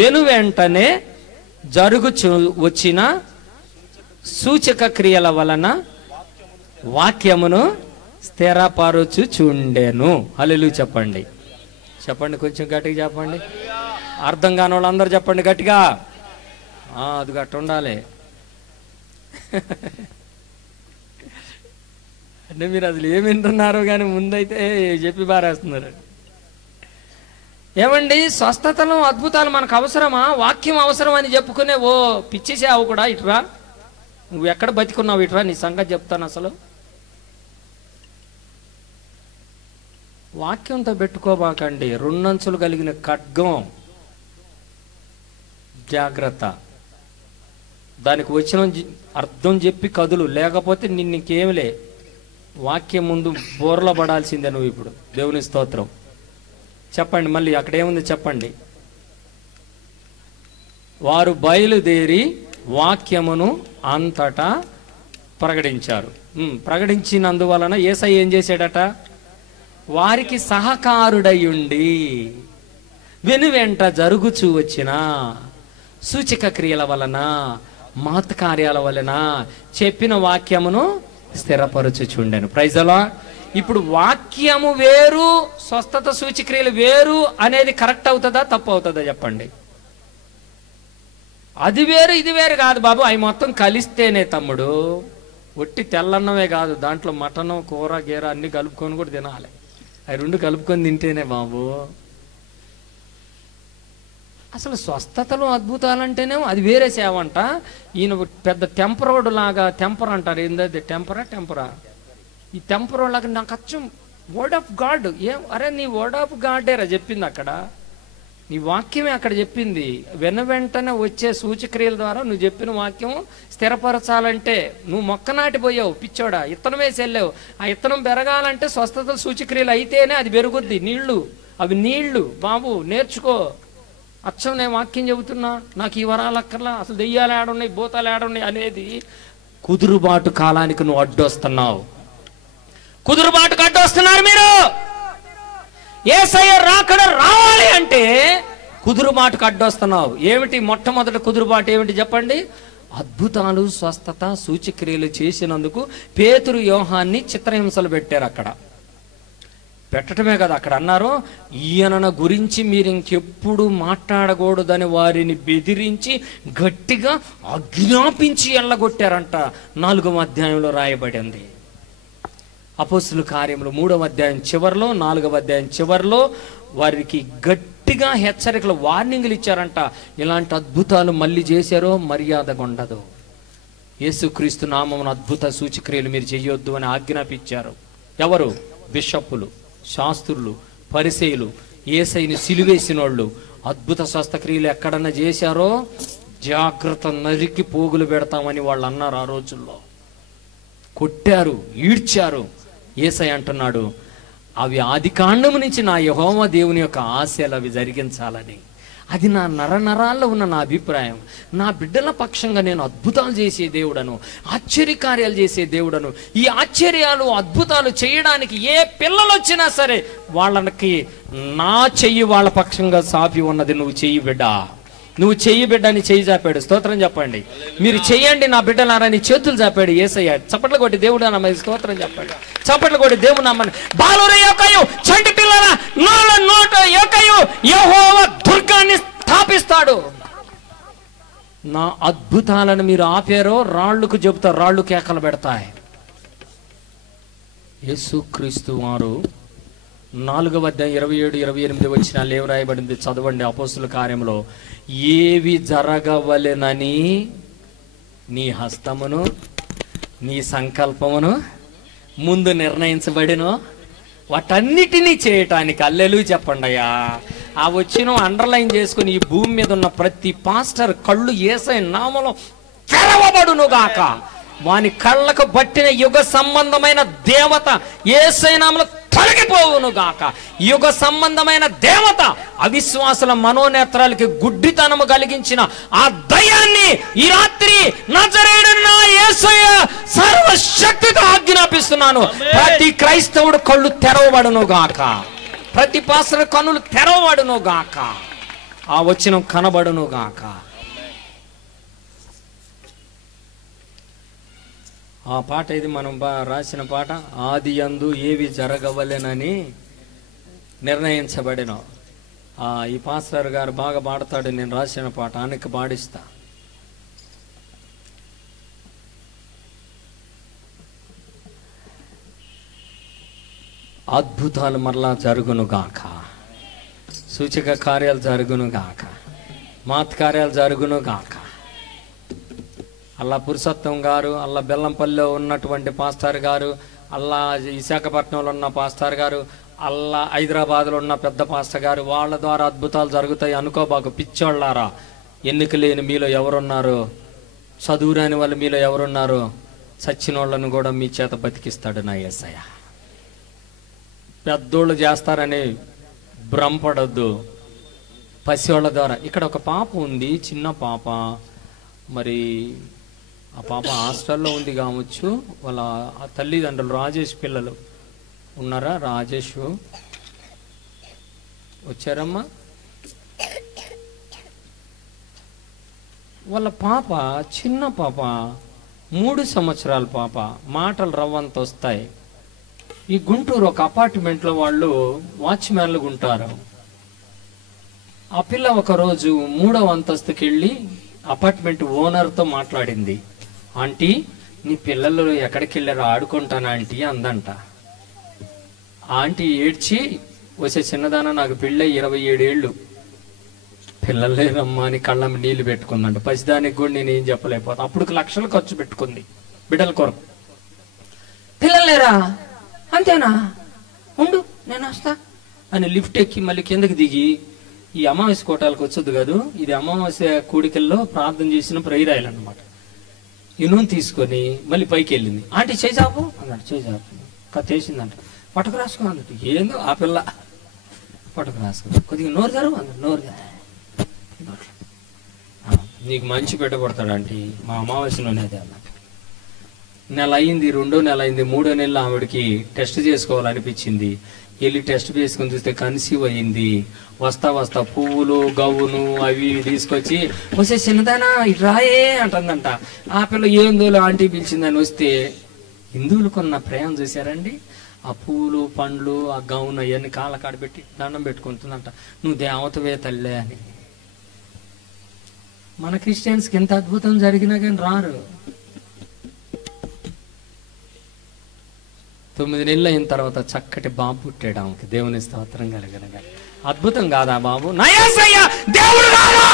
వెనువెంటనే జరుగుచు వచ్చిన సూచక క్రియల వలన వాక్యమును స్థిరపరచుచుండెను. హల్లెలూయా చెప్పండి. చెప్పండి, కొంచెం గట్టిగా చెప్పండి. అర్థం కాని వాళ్ళు అందరూ చెప్పండి గట్టిగా. అది గట్టి ఉండాలి. అంటే మీరు అసలు ఏమి వింటున్నారో కానీ ముందైతే చెప్పి బారేస్తున్నారు. ఏమండి, స్వస్థతలు అద్భుతాలు మనకు అవసరమా? వాక్యం అవసరం అని చెప్పుకునే ఓ పిచ్చి సేవ కూడా ఇటురా, నువ్వు ఎక్కడ బతికున్నావు ఇటురా, నీ సంగతి చెప్తాను. అసలు వాక్యంతో పెట్టుకోబాకండి. రెండంచులు కలిగిన ఖడ్గం, జాగ్రత్త. దానికి వచ్చిన అర్థం చెప్పి కదులు, లేకపోతే నిన్నుకేమిలే. వాక్యం ముందు బోర్లో పడాల్సిందే నువ్వు ఇప్పుడు. దేవుని స్తోత్రం. చెప్పండి మళ్ళీ, అక్కడ ఏముంది చెప్పండి. వారు బయలుదేరి వాక్యమును అంతటా ప్రకటించారు. ప్రకటించినందువలన యేసయ్య ఏం చేశాడట? వారికి సహకారుడయుండి వెనువెంట జరుగుచూ వచ్చిన సూచక క్రియల వలన, మహత్కార్యాల వలన చెప్పిన వాక్యమును స్థిరపరచుచుండెను. Praise the lord. ఇప్పుడు వాక్యము వేరు, స్వస్థత సూచక్రియలు వేరు అనేది కరెక్ట్ అవుతుందా తప్పు అవుతుందా చెప్పండి. అది వేరు ఇది వేరు కాదు బాబు. అవి మొత్తం కలిస్తేనే తమ్ముడు. ఒట్టి తెల్లన్నమే కాదు, దాంట్లో మటను కూర గీర అన్ని కలుపుకొని కూడా తినాలి. అవి రెండు కలుపుకొని తింటేనే బాబు. అసలు స్వస్థతలు అద్భుతాలంటేనే అది వేరే సేవ అంట. ఈయన పెద్ద టెంపరోడ్ లాగా, టెంపర్ అంటారు, ఏంటది టెంపరా ఈ టెంపరోడ్ లాగా నాకు అచ్చం వర్డ్ ఆఫ్ గాడ్. అరే నీ వర్డ్ ఆఫ్ గాడేరా చెప్పింది అక్కడ, నీ వాక్యమే అక్కడ చెప్పింది. వెంటనే వచ్చే సూచక్రియల ద్వారా నువ్వు చెప్పిన వాక్యం స్థిరపరచాలంటే నువ్వు మొక్క నాటిపోయావు పిచ్చోడా, ఇత్తనం వేసి వెళ్ళావు. ఆ ఇత్తనం పెరగాలంటే స్వస్థతలు సూచక్రియలు అయితేనే అది పెరుగుద్ది. నీళ్లు, అవి నీళ్లు బాబు, నేర్చుకో. అచ్చం నేను వాక్యం చెబుతున్నా, నాకు ఈ వరాలు అక్కర్లా, అసలు దెయ్యాలు ఏడున్నాయి, భూతాలు ఏడున్నాయి అనేది కుదురుబాటు కాలానికి నువ్వు అడ్డొస్తున్నావు. కుదురుబాటుకు అడ్డొస్తున్నారు మీరు. యేసయ్య రాకడ రావాలి అంటే కుదురుబాటుకు అడ్డొస్తున్నావు. ఏమిటి మొట్టమొదటి కుదురుబాటు ఏమిటి చెప్పండి? అద్భుతాలు, స్వస్థత, సూచక్రియలు చేసినందుకు పేతురు, యోహాన్ని చిత్రహింసలు పెట్టారు. అక్కడ పెట్టడమే కదా, అక్కడ అన్నారు ఈయన గురించి మీరు ఇంకెప్పుడు మాట్లాడకూడదని వారిని బెదిరించి గట్టిగా ఆజ్ఞాపించి ఎల్లగొట్టారంట. 4వ అధ్యాయంలో రాయబడింది. అపోస్తుల కార్యములు 3వ అధ్యాయం చివరిలో, 4వ అధ్యాయం చివరిలో వారికి గట్టిగా హెచ్చరికలు, వార్నింగ్లు ఇచ్చారంట. ఇలాంటి అద్భుతాలు మళ్ళీ చేశారో మర్యాదగా ఉండదు. యేసుక్రీస్తు నామమున అద్భుత సూచక్రియలు మీరు చేయొద్దు అని ఆజ్ఞాపించారు. ఎవరు? బిషప్పులు, శాస్త్రులు, పరిసయ్యులు, యేసయ్యని సిలువేసిన వాళ్ళు. అద్భుత స్వస్థక్రియలు ఎక్కడన్నా చేశారో జాగ్రత్త, నరికి పోగులు పెడతామని వాళ్ళు అన్నారు. ఆ రోజుల్లో కొట్టారు, ఈడ్చారు. యేసయ్య అంటున్నాడు అవి ఆదికాండము నుంచి నా యెహోవా దేవుని యొక్క ఆశలు అవి జరిగించాలని. అది నా నరనరాల్లో ఉన్న నా అభిప్రాయం. నా బిడ్డల పక్షంగా నేను అద్భుతాలు చేసే దేవుడను, ఆశ్చర్యకార్యాలు చేసే దేవుడను. ఈ ఆశ్చర్యాలు, అద్భుతాలు చేయడానికి ఏ పిల్లలు వచ్చినా సరే వాళ్ళకి నా చెయ్యి వాళ్ళ పక్షంగా సాపి ఉన్నది. నువ్వు చెయ్యి బిడ్డ, నువ్వు చెయ్యి బిడ్డ అని చెయ్యి చాపాడు. స్తోత్రం చెప్పండి. మీరు చెయ్యండి నా బిడ్డలారని చేతులు చాపాడు యేసయ్య. చప్పట్లు కొట్టి దేవుడు నమ్మని స్తోత్రం చెప్పండి. చప్పట్లు కొట్టి దేవుడు నమ్మని. బాలుర యొక్కయు చంటి పిల్లల నోట యొక్కయు యెహోవా దుర్గాన్ని స్థాపిస్తాడు. నా అద్భుతాలను మీరు ఆపారో రాళ్ళకు చెబుతారు, రాళ్ళు కేకలు పెడతాయి. యేసుక్రీస్తు వారు 4వ అధ్యాయం 27, 28 వచనాలు ఏం రాయబడింది చదవండి. అపోస్తుల కార్యంలో ఏవి జరగవలెనని నీ హస్తమును నీ సంకల్పమును ముందు నిర్ణయించబడినో వాటన్నిటినీ చేయటానికి హల్లెలూయా చెప్పండి అయ్యా. ఆ వచ్చిన అండర్లైన్ చేసుకుని ఈ భూమి మీద ఉన్న ప్రతి పాస్టర్ కళ్ళు యేసయ్య నామములో తెరవబడును గాక, వాని కళ్ళకు పట్టిన యుగ సంబంధమైన దేవత యేసయ్య నామములో తొలగిపోవును గాక. యుగ సంబంధమైన దేవత అవిశ్వాసుల మనోనేత్రాలకి గుడ్డితనము కలిగించిన ఆ దయ్యాన్ని ఈ రాత్రి నజరేయుడైన యేసయ్య సర్వశక్తితో ఆజ్ఞాపిస్తున్నాను. ప్రతి క్రైస్తవుడు కళ్ళు తెరవబడును గాక, ప్రతి పాస్టర్ కన్నులు తెరవబడును గాక, ఆ వచనం కనబడును గాక. ఆ పాట ఇది మనం రాసిన పాట. ఆది యందు ఏవి జరగవలెనని నిర్ణయించబడిన. ఈ పాస్టర్ గారు బాగా పాడతాడు. నేను రాసిన పాట ఆయనకి పాడిస్తా. అద్భుతాలు మరలా జరుగును గాక, సూచక కార్యాలు జరుగును గాక, మాత్కార్యాలు జరుగును గాక. అల్లా పురుషోత్తం గారు, అల్లా బెల్లంపల్లిలో ఉన్నటువంటి పాస్టర్ గారు, అల్లా విశాఖపట్నంలో ఉన్న పాస్టర్ గారు, అల్లా హైదరాబాద్లో ఉన్న పెద్ద పాస్టర్ గారు, వాళ్ళ ద్వారా అద్భుతాలు జరుగుతాయి అనుకోబాకు. పిచ్చోళ్ళారా, ఎన్నిక లేని మీలో ఎవరున్నారు? చదువురాని వాళ్ళు మీలో ఎవరున్నారు? చచ్చిన వాళ్ళను కూడా మీ చేత బతికిస్తాడు నా యేసయ్య. పెద్దోళ్ళు చేస్తారని భ్రమపడద్దు. పసివాళ్ళ ద్వారా. ఇక్కడ ఒక పాప ఉంది, చిన్న పాప. మరి ఆ పాప హాస్టల్లో ఉంది కావచ్చు. వాళ్ళ తల్లిదండ్రులు రాజేష్ పిల్లలు ఉన్నారా? రాజేష్ వచ్చారమ్మా? వాళ్ళ పాప చిన్న పాప, 3 సంవత్సరాల పాప. మాటలు రవ్వంత వస్తాయి. ఈ గుంటూరు ఒక అపార్ట్మెంట్లో వాళ్ళు వాచ్మ్యాన్లుగా ఉంటారు. ఆ పిల్ల ఒకరోజు 3వ అంతస్తుకి వెళ్ళి అపార్ట్మెంట్ ఓనర్తో మాట్లాడింది. ఆంటీ, నీ పిల్లలు ఎక్కడికి వెళ్ళారో ఆడుకుంటానా ఆంటీ అందంట. ఆంటీ ఏడ్చి, వచ్చే చిన్నదాన నాకు పెళ్ళై 27 ఏళ్ళు, పిల్లలు లేరమ్మా అని కళ్ళ నీళ్లు పెట్టుకుందంట. పసిదానికి కూడా నేను ఏం చెప్పలేకపోతా. అప్పుడు లక్షలు ఖర్చు పెట్టుకుంది బిడ్డల కొరకు. పిల్లలు లేరా? అంతేనా, ఉండు నేను వస్తా అని లిఫ్ట్ ఎక్కి మళ్ళీ కిందకి దిగి, ఈ అమావాస్య కోటాలకు వచ్చొద్దు కాదు, ఇది అమావాస్య కూడికల్లో ప్రార్థన చేసిన ప్రేయరాయలు అనమాట. ఈ నూనె తీసుకొని మళ్ళీ పైకి వెళ్ళింది. ఆంటీ చేసాపు అన్నాడు. చేసాపు కత్తేసిందంట. పట్టుకు రాసుకో అన్నట్టు. ఏందో ఆ పిల్ల పట్టుకు రాసుకో, కొద్దిగా నోరు తెరవు అన్నాడు. నోరు నీకు మంచి పెట్టబడతాడు ఆంటీ, మా అమావాస్య నూనె అదే అన్నట్టు. నెల అయింది, 2వ నెల అయింది, 3వ నెల ఆవిడకి టెస్ట్ చేసుకోవాలనిపించింది. వెళ్ళి టెస్ట్ చేసుకుని చూస్తే కన్సీవ్ అయ్యింది. వస్తా వస్తా పువ్వులు గవ్వును అవి తీసుకొచ్చి, వస్తే చిన్నదానా ఇటు రాయే అంటుందంట. ఆ పిల్ల ఏందో ఆంటీ పిలిచిందని వస్తే, హిందువులు కొన్న ప్రేమ చూశారండి. ఆ పువ్వులు పండ్లు ఆ గౌను అవన్నీ కాళ్ళ కాడ పెట్టి దండం పెట్టుకుంటుందంట. నువ్వు దేవతవే తల్లే అని. మన క్రిస్టియన్స్కి ఎంత అద్భుతం జరిగినా కానీ రారు. 9 నెలలు అయిన తర్వాత చక్కటి బాబు పుట్టాడు ఆమెకి. దేవుని స్తోత్రం కలగనగా. అద్భుతం కాదా బాబు? నా యేసయ్య దేవుడు కాదా?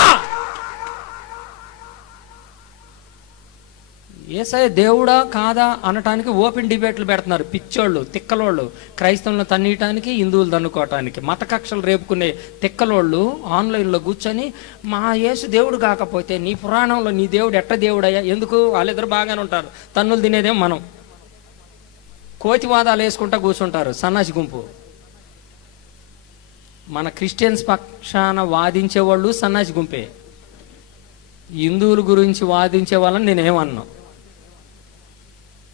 యేసయ్య దేవుడా కాదా అనటానికి ఓపెన్ డిబేట్లు పెడుతున్నారు పిచ్చోళ్ళు, తిక్కలోళ్ళు. క్రైస్తవులను తన్నీయటానికి, హిందువులు తన్నుకోవటానికి మత కక్షలు రేపుకునే తిక్కలోళ్ళు ఆన్లైన్లో కూర్చొని, మా యేసు దేవుడు కాకపోతే నీ పురాణంలో నీ దేవుడు ఎట్ట దేవుడయ్యా? ఎందుకు? వాళ్ళిద్దరు బాగానే ఉంటారు. తన్నులు తినేదేం మనం. కోతివాదాలు వేసుకుంటా కూర్చుంటారు సన్నాసి గుంపు. మన క్రిస్టియన్స్ పక్షాన వాదించే వాళ్ళు సన్నాసి గుంపే. హిందువుల గురించి వాదించే వాళ్ళని నేనేమన్నా,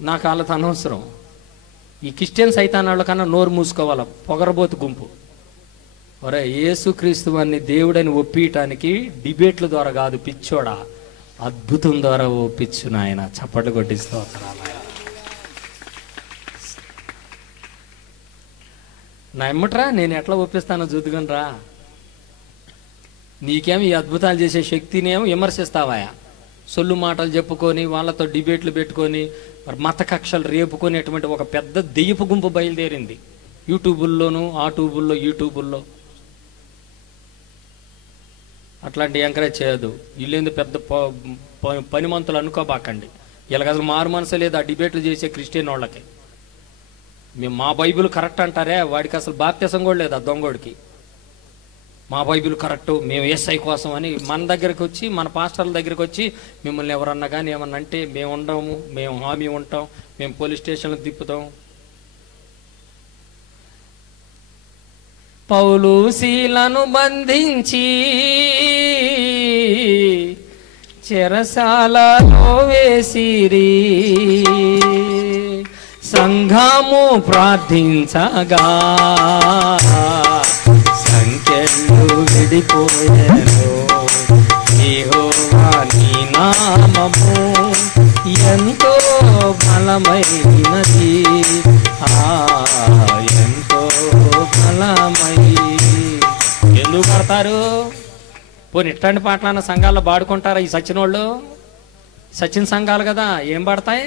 నాకు వాళ్ళతో అనవసరం. ఈ క్రిస్టియన్స్ అయితే అన్న వాళ్ళకన్నా నోరు మూసుకోవాల పొగరబోతు గుంపు. ఒరే, యేసుక్రీస్తు వారిని దేవుడని ఒప్పియటానికి డిబేట్ల ద్వారా కాదు పిచ్చోడా, అద్భుతం ద్వారా ఒప్పించు నాయన. చప్పట్లు కొట్టిస్తూ నా ఎమ్మట్రా, నేను ఎట్లా ఒప్పిస్తానో చూద్దుకొని రా. నీకేమో ఈ అద్భుతాలు చేసే శక్తినేమో విమర్శిస్తావాయా? సొల్లు మాటలు చెప్పుకొని వాళ్ళతో డిబేట్లు పెట్టుకొని మరి మత కక్షలు రేపుకునేటువంటి ఒక పెద్ద దెయ్యపు గుంపు బయలుదేరింది. యూట్యూబుల్లోను ఆ ట్యూబుల్లో యూట్యూబుల్లో అట్లాంటి ఎంకరేజ్ చేయదు. వీళ్ళేందు పెద్ద పనిమంతులు అనుకోబాకండి. వీళ్ళకి అసలు మారు మనసు లేదు ఆ డిబేట్లు చేసే క్రిస్టియన్ వాళ్ళకి. మేము మా బైబిల్ కరెక్ట్ అంటారే, వాడికి అసలు బాప్తిసం కూడా లేదు ఆ దొంగోడికి. మా బైబిల్ కరెక్టు, మేము యేసయ్య కోసం అని మన దగ్గరికి వచ్చి, మన పాస్టర్ల దగ్గరికి వచ్చి మిమ్మల్ని ఎవరన్నా కానీ ఏమన్నా అంటే మేము ఉండము, మేము హామీ ఉంటాం, మేము పోలీస్ స్టేషన్లకు తిప్పుతాం. పౌలు శీలను బంధించి చెరసాలలో వేసిరి, సంఘము ప్రార్థించగా సంఖ్యలు విడిపోయాను. యెహోవా నీ నామము ఎంతో బలమైనది, ఎంతో బలమై. ఎందుకు పడతారు? పోనీ ఇట్లాంటి పాటలన్న సంఘాల్లో పాడుకుంటారా ఈ సచిన వాళ్ళు? సచిన సంఘాలు కదా, ఏం పాడతాయి?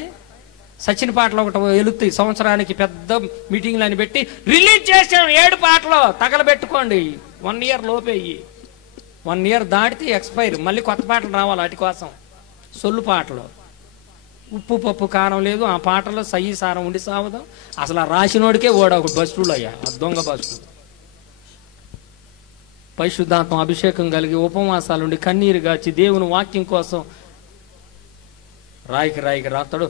సచిన పాటలు ఒకటి వెలుగుతాయి. సంవత్సరానికి పెద్ద మీటింగ్లు అని పెట్టి రిలీజ్ చేసాం 7 పాటలు తగలబెట్టుకోండి. 1 ఇయర్ లోపేయి, 1 ఇయర్ దాటితే ఎక్స్పైర్, మళ్ళీ కొత్త పాటలు రావాలి. వాటి కోసం సొల్లు పాటలు, ఉప్పు పప్పు కారం లేదు ఆ పాటలో, సయ్యి సారం ఉండి సావదాం. అసలు ఆ రాసినోడికే ఒక బస్సులు అయ్యా, ఆ దొంగ బస్సులు. పరిశుద్ధాత్మ అభిషేకం కలిగి ఉపవాసాలుండి కన్నీరు గాచి దేవుని వాక్యం కోసం రాయికి రాస్తాడు.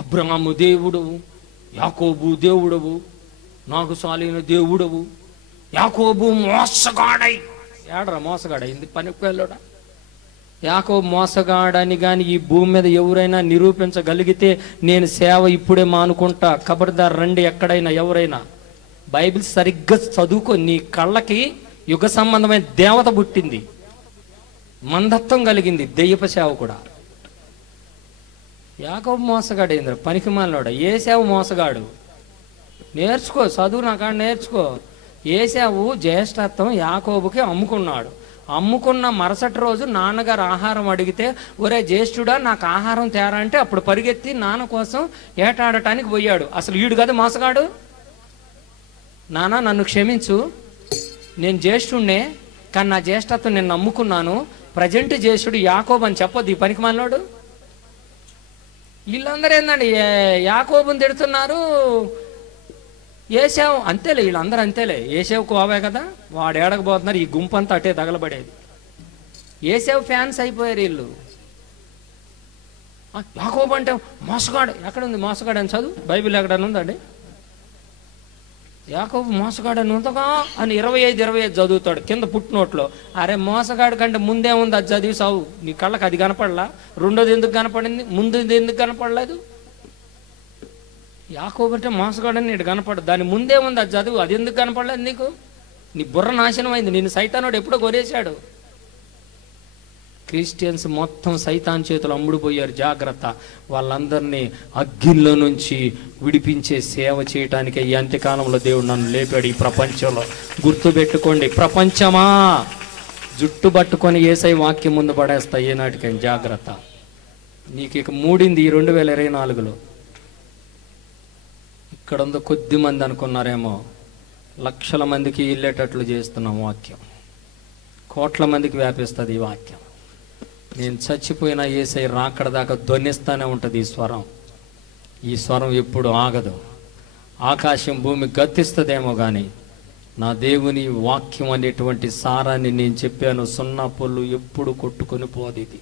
అబ్రహాము దేవుడవు, యాకోబు దేవుడవు, నాకు సాలిన దేవుడవు. యాకోబు మోసగాడై, ఏడరా మోసగాడైంది పనికిళ్ళోడా? యాకోబు మోసగాడని కానీ ఈ భూమి మీద ఎవరైనా నిరూపించగలిగితే నేను సేవ ఇప్పుడే మానుకుంటా. ఖబర్దార్ రండి, ఎక్కడైనా ఎవరైనా బైబిల్ సరిగ్గా చదువుకో. నీ కళ్ళకి యుగ సంబంధమైన దేవత పుట్టింది, మందత్వం కలిగింది, దెయ్యపు సేవ కూడా. యాకోబు మోసగాడు ఏంద్ర పనికిమాలినోడా? ఏశావు మోసగాడు. నేర్చుకో, చదువు నాకాడ నేర్చుకో. ఏశావు జ్యేష్ఠత్వం యాకోబుకి అమ్ముకున్నాడు. అమ్ముకున్న మరుసటి రోజు నాన్నగారు ఆహారం అడిగితే, ఒరే జ్యేష్ఠుడా నాకు ఆహారం తేరా అంటే అప్పుడు పరిగెత్తి నాన్న కోసం ఏటాడటానికి పోయాడు. అసలు ఈడు కదా మోసగాడు. నాన్న నన్ను క్షమించు, నేను జ్యేష్ఠుడినే, కానీ నా జ్యేష్ఠత్వం నేను నమ్ముకున్నాను, ప్రజెంట్ జ్యేష్ఠుడు యాకోబు అని చెప్పొద్దు ఈ పనికిమాలినోడు. వీళ్ళందరూ ఏందండి యాకోబుని తిడుతున్నారు. ఏశావు అంతేలే, వీళ్ళందరూ అంతేలే. ఏశావు కోవే కదా, వాడు ఏడకపోతున్నారు. ఈ గుంపంతా అటే తగలబడేది. ఏశావు ఫ్యాన్స్ అయిపోయారు వీళ్ళు. యాకోబు అంటే మోసగాడు. ఎక్కడుంది మోసగాడు అని చదువు, బైబిల్ ఎక్కడన్నా ఉందండి? యాకోబు మోసగాడు అని ఉందగా అని 25 చదువుతాడు కింద పుట్టినోట్లో. అరే మోసగాడు కంటే ముందే ఉంది, అది చదివి సావు. నీ కళ్ళకి అది కనపడలా? రెండోది ఎందుకు కనపడింది? ముందుది ఎందుకు కనపడలేదు? యాకోబు అంటే మోసగాడని నీకు కనపడదు, దాని ముందే ఉంది, అది చదువు. అది ఎందుకు కనపడలేదు నీకు? నీ బుర్ర నాశనం అయింది. నిన్ను సైతానుడు ఎప్పుడో కొనేశాడు. క్రిస్టియన్స్ మొత్తం సైతాన్ చేతులు అమ్ముడుపోయారు. జాగ్రత్త, వాళ్ళందరినీ అగ్గిల్లో నుంచి విడిపించే సేవ చేయటానికే ఈ అంత్యకాలంలో దేవుడు నన్ను లేపాడు ఈ ప్రపంచంలో. గుర్తుపెట్టుకోండి, ప్రపంచమా జుట్టు పట్టుకొని యేసయ్య వాక్యం ముందు పడేస్తా ఏనాటికైనా. జాగ్రత్త, నీకు ఇక మూడింది ఈ 2024లో. ఇక్కడ ఉందో కొద్ది మంది అనుకున్నారేమో, లక్షల మందికి వెళ్ళేటట్లు చేస్తున్నాం వాక్యం. కోట్ల మందికి వ్యాపిస్తుంది ఈ వాక్యం. నేను చచ్చిపోయినా యేసయ్య రాకడ దాకా ధ్వనిస్తూనే ఉంటుంది ఈ స్వరం. ఈ స్వరం ఎప్పుడు ఆగదు. ఆకాశం భూమి గతిస్తుందేమో కానీ నా దేవుని వాక్యం అనేటువంటి సారాన్ని నేను చెప్పాను. సున్నా పొల్లు ఎప్పుడు కొట్టుకొని పోదు ఇది.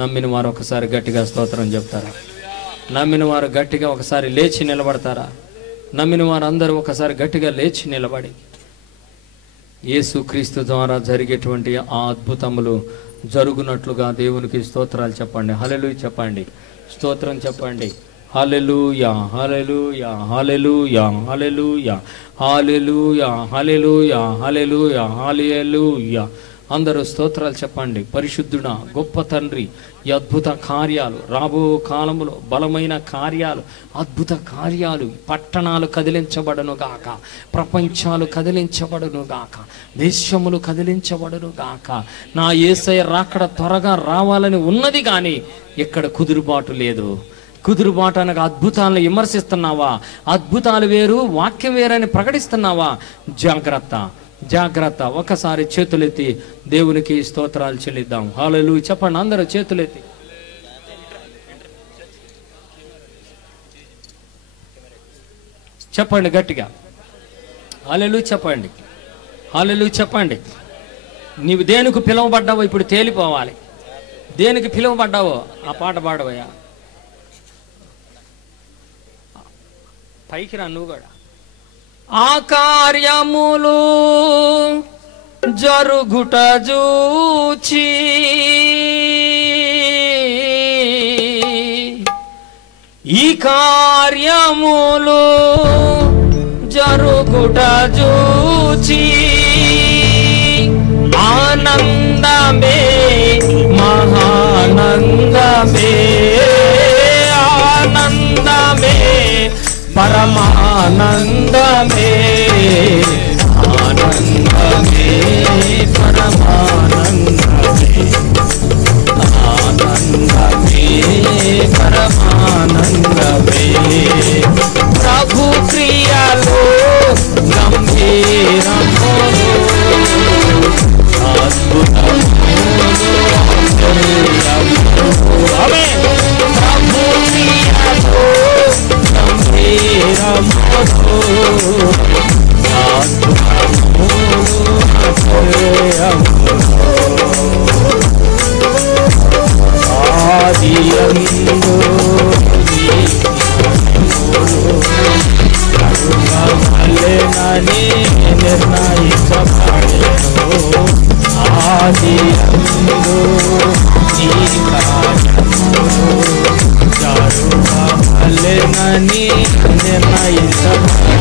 నమ్మిన వారు ఒకసారి గట్టిగా స్తోత్రం చెప్తారా? నమ్మిన వారు గట్టిగా ఒకసారి లేచి నిలబడతారా? నమ్మిన వారు అందరూ ఒకసారి గట్టిగా లేచి నిలబడి యేసుక్రీస్తు ద్వారా జరిగేటువంటి ఆ అద్భుతములు జరుగునట్లుగా దేవునికి స్తోత్రాలు చెప్పండి. హల్లెలూయా చెప్పండి, స్తోత్రం చెప్పండి. హల్లెలూయా హల్లెలూయా హల్లెలూయా హల్లెలూయా హల్లెలూయా హల్లెలూయా హల్లెలూయా హల్లెలూయా. అందరూ స్తోత్రాలు చెప్పండి. పరిశుద్ధుడా, గొప్ప తండ్రి, ఈ అద్భుత కార్యాలు రాబో కాలంలో బలమైన కార్యాలు, అద్భుత కార్యాలు, పట్టణాలు కదిలించబడును గాక, ప్రపంచాలు కదిలించబడును గాక, దేశములు కదిలించబడును గాక. నా యేసయ్య రాకడ త్వరగా రావాలని ఉన్నది కానీ ఇక్కడ కుదురుబాటు లేదు. కుదురుబాటు అనగా అద్భుతాలను విమర్శిస్తున్నావా? అద్భుతాలు వేరు, వాక్యం వేరని ప్రకటిస్తున్నావా? జాగ్రత్త, జాగ్రత్త. ఒకసారి చేతులెత్తి దేవునికి స్తోత్రాలు చెల్లిద్దాం. హల్లెలూయా చెప్పండి. అందరూ చేతులెత్తి చెప్పండి గట్టిగా. హల్లెలూయా చెప్పండి. హల్లెలూయా చెప్పండి. నీవు దేనికి పిలువబడ్డావో ఇప్పుడు తేలిపోవాలి. దేనికి పిలువబడ్డావో ఆ పాట పాడవయ్యా. పైకి రా నువ్వు కూడా. ఆ కార్యములు జరుగుట జూచి ఈ కార్యములు జరుగుట జూచి ఆనందమే మహానందమే ఆనందమే పరమానందమే ఆనందమే పరమానందమే ఆనందమే పరమానందమే ప్రభు క్రియలో గంభీరములు అద్భుతములు ఆమేన్. ప్రభు క్రియలో గంభీరములు ఆదియందు కరుణమలెనని నిర్ణయించబడెను. ఆదియందు నీ కార్యములు జరుగుమలెనని నిర్ణయించబడెను.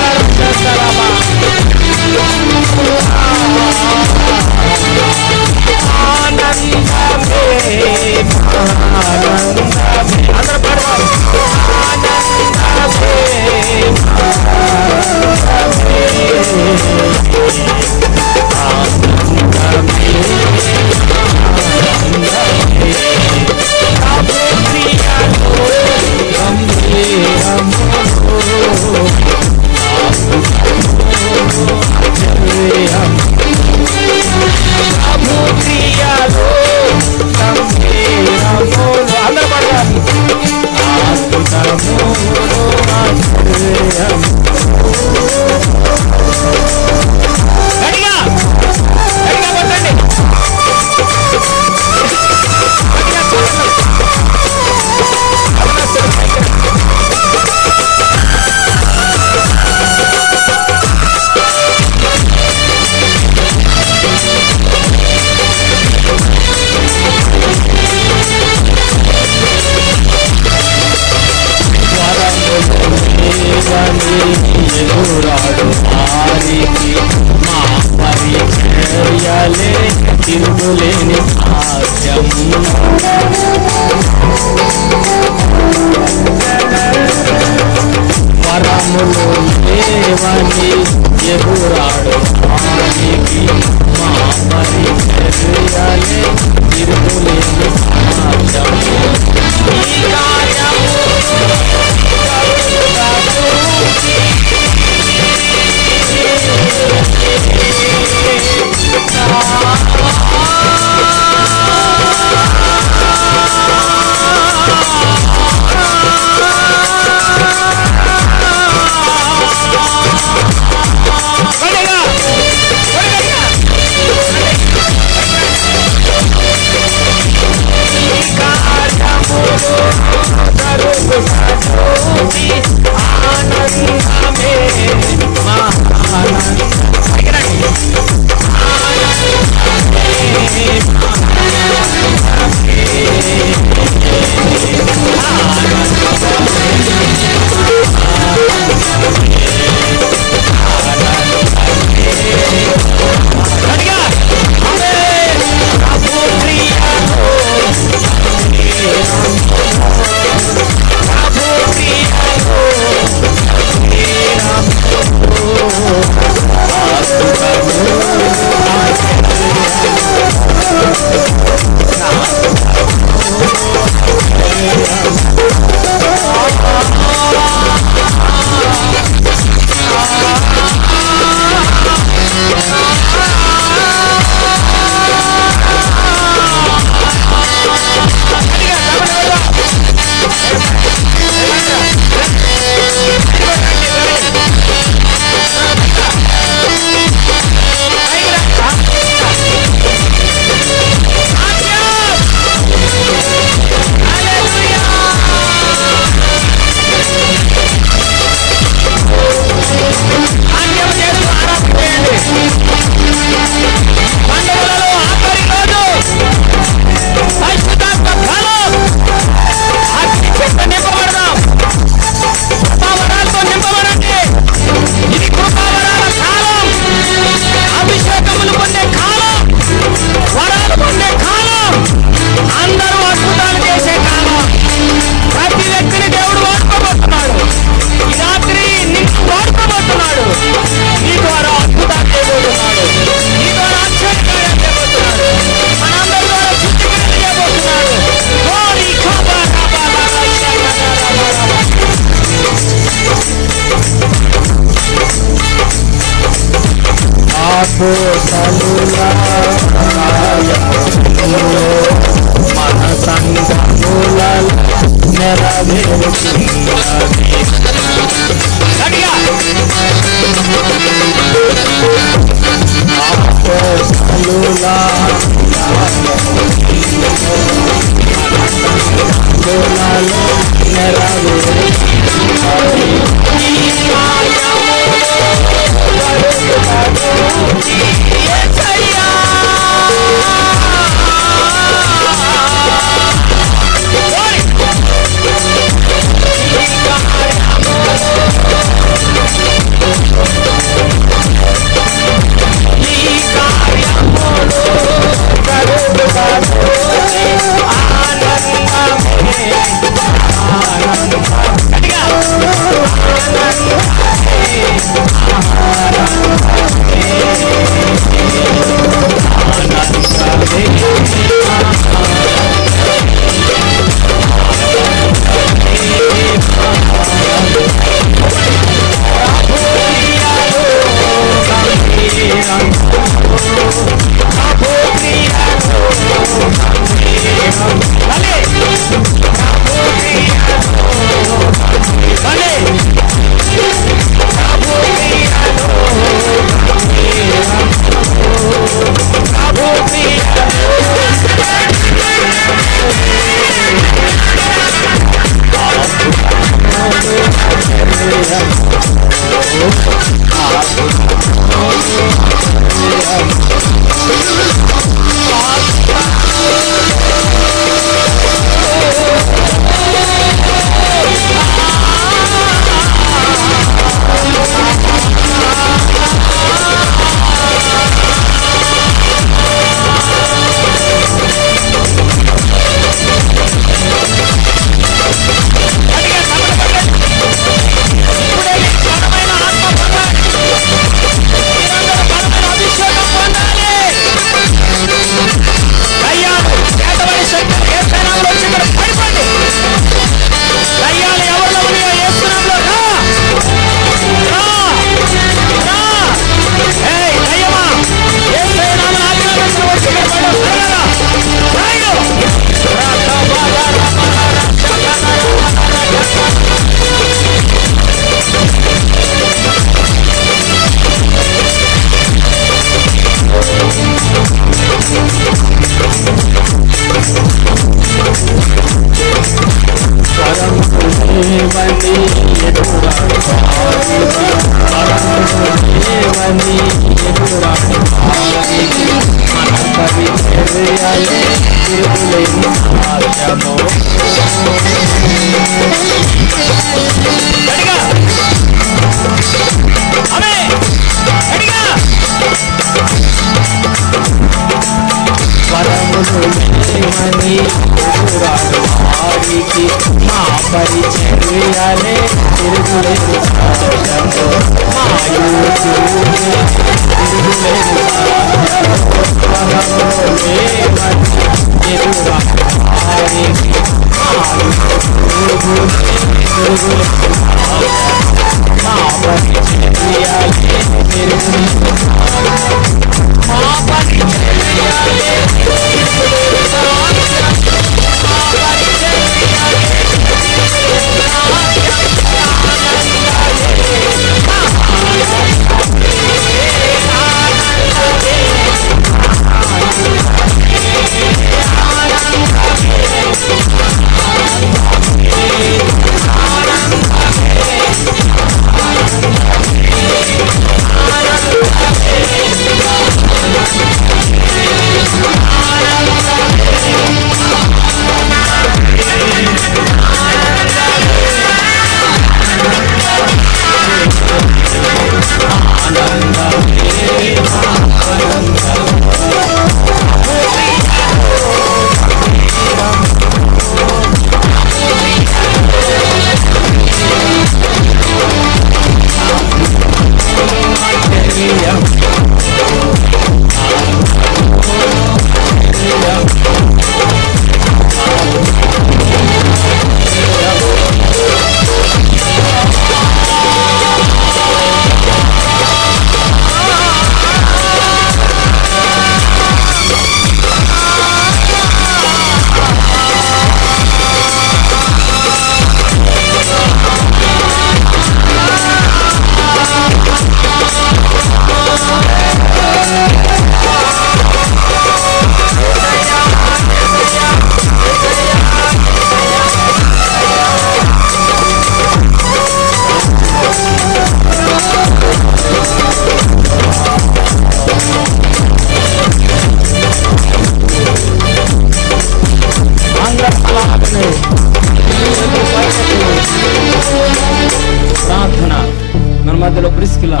మధ్యలో ప్రిస్కిలా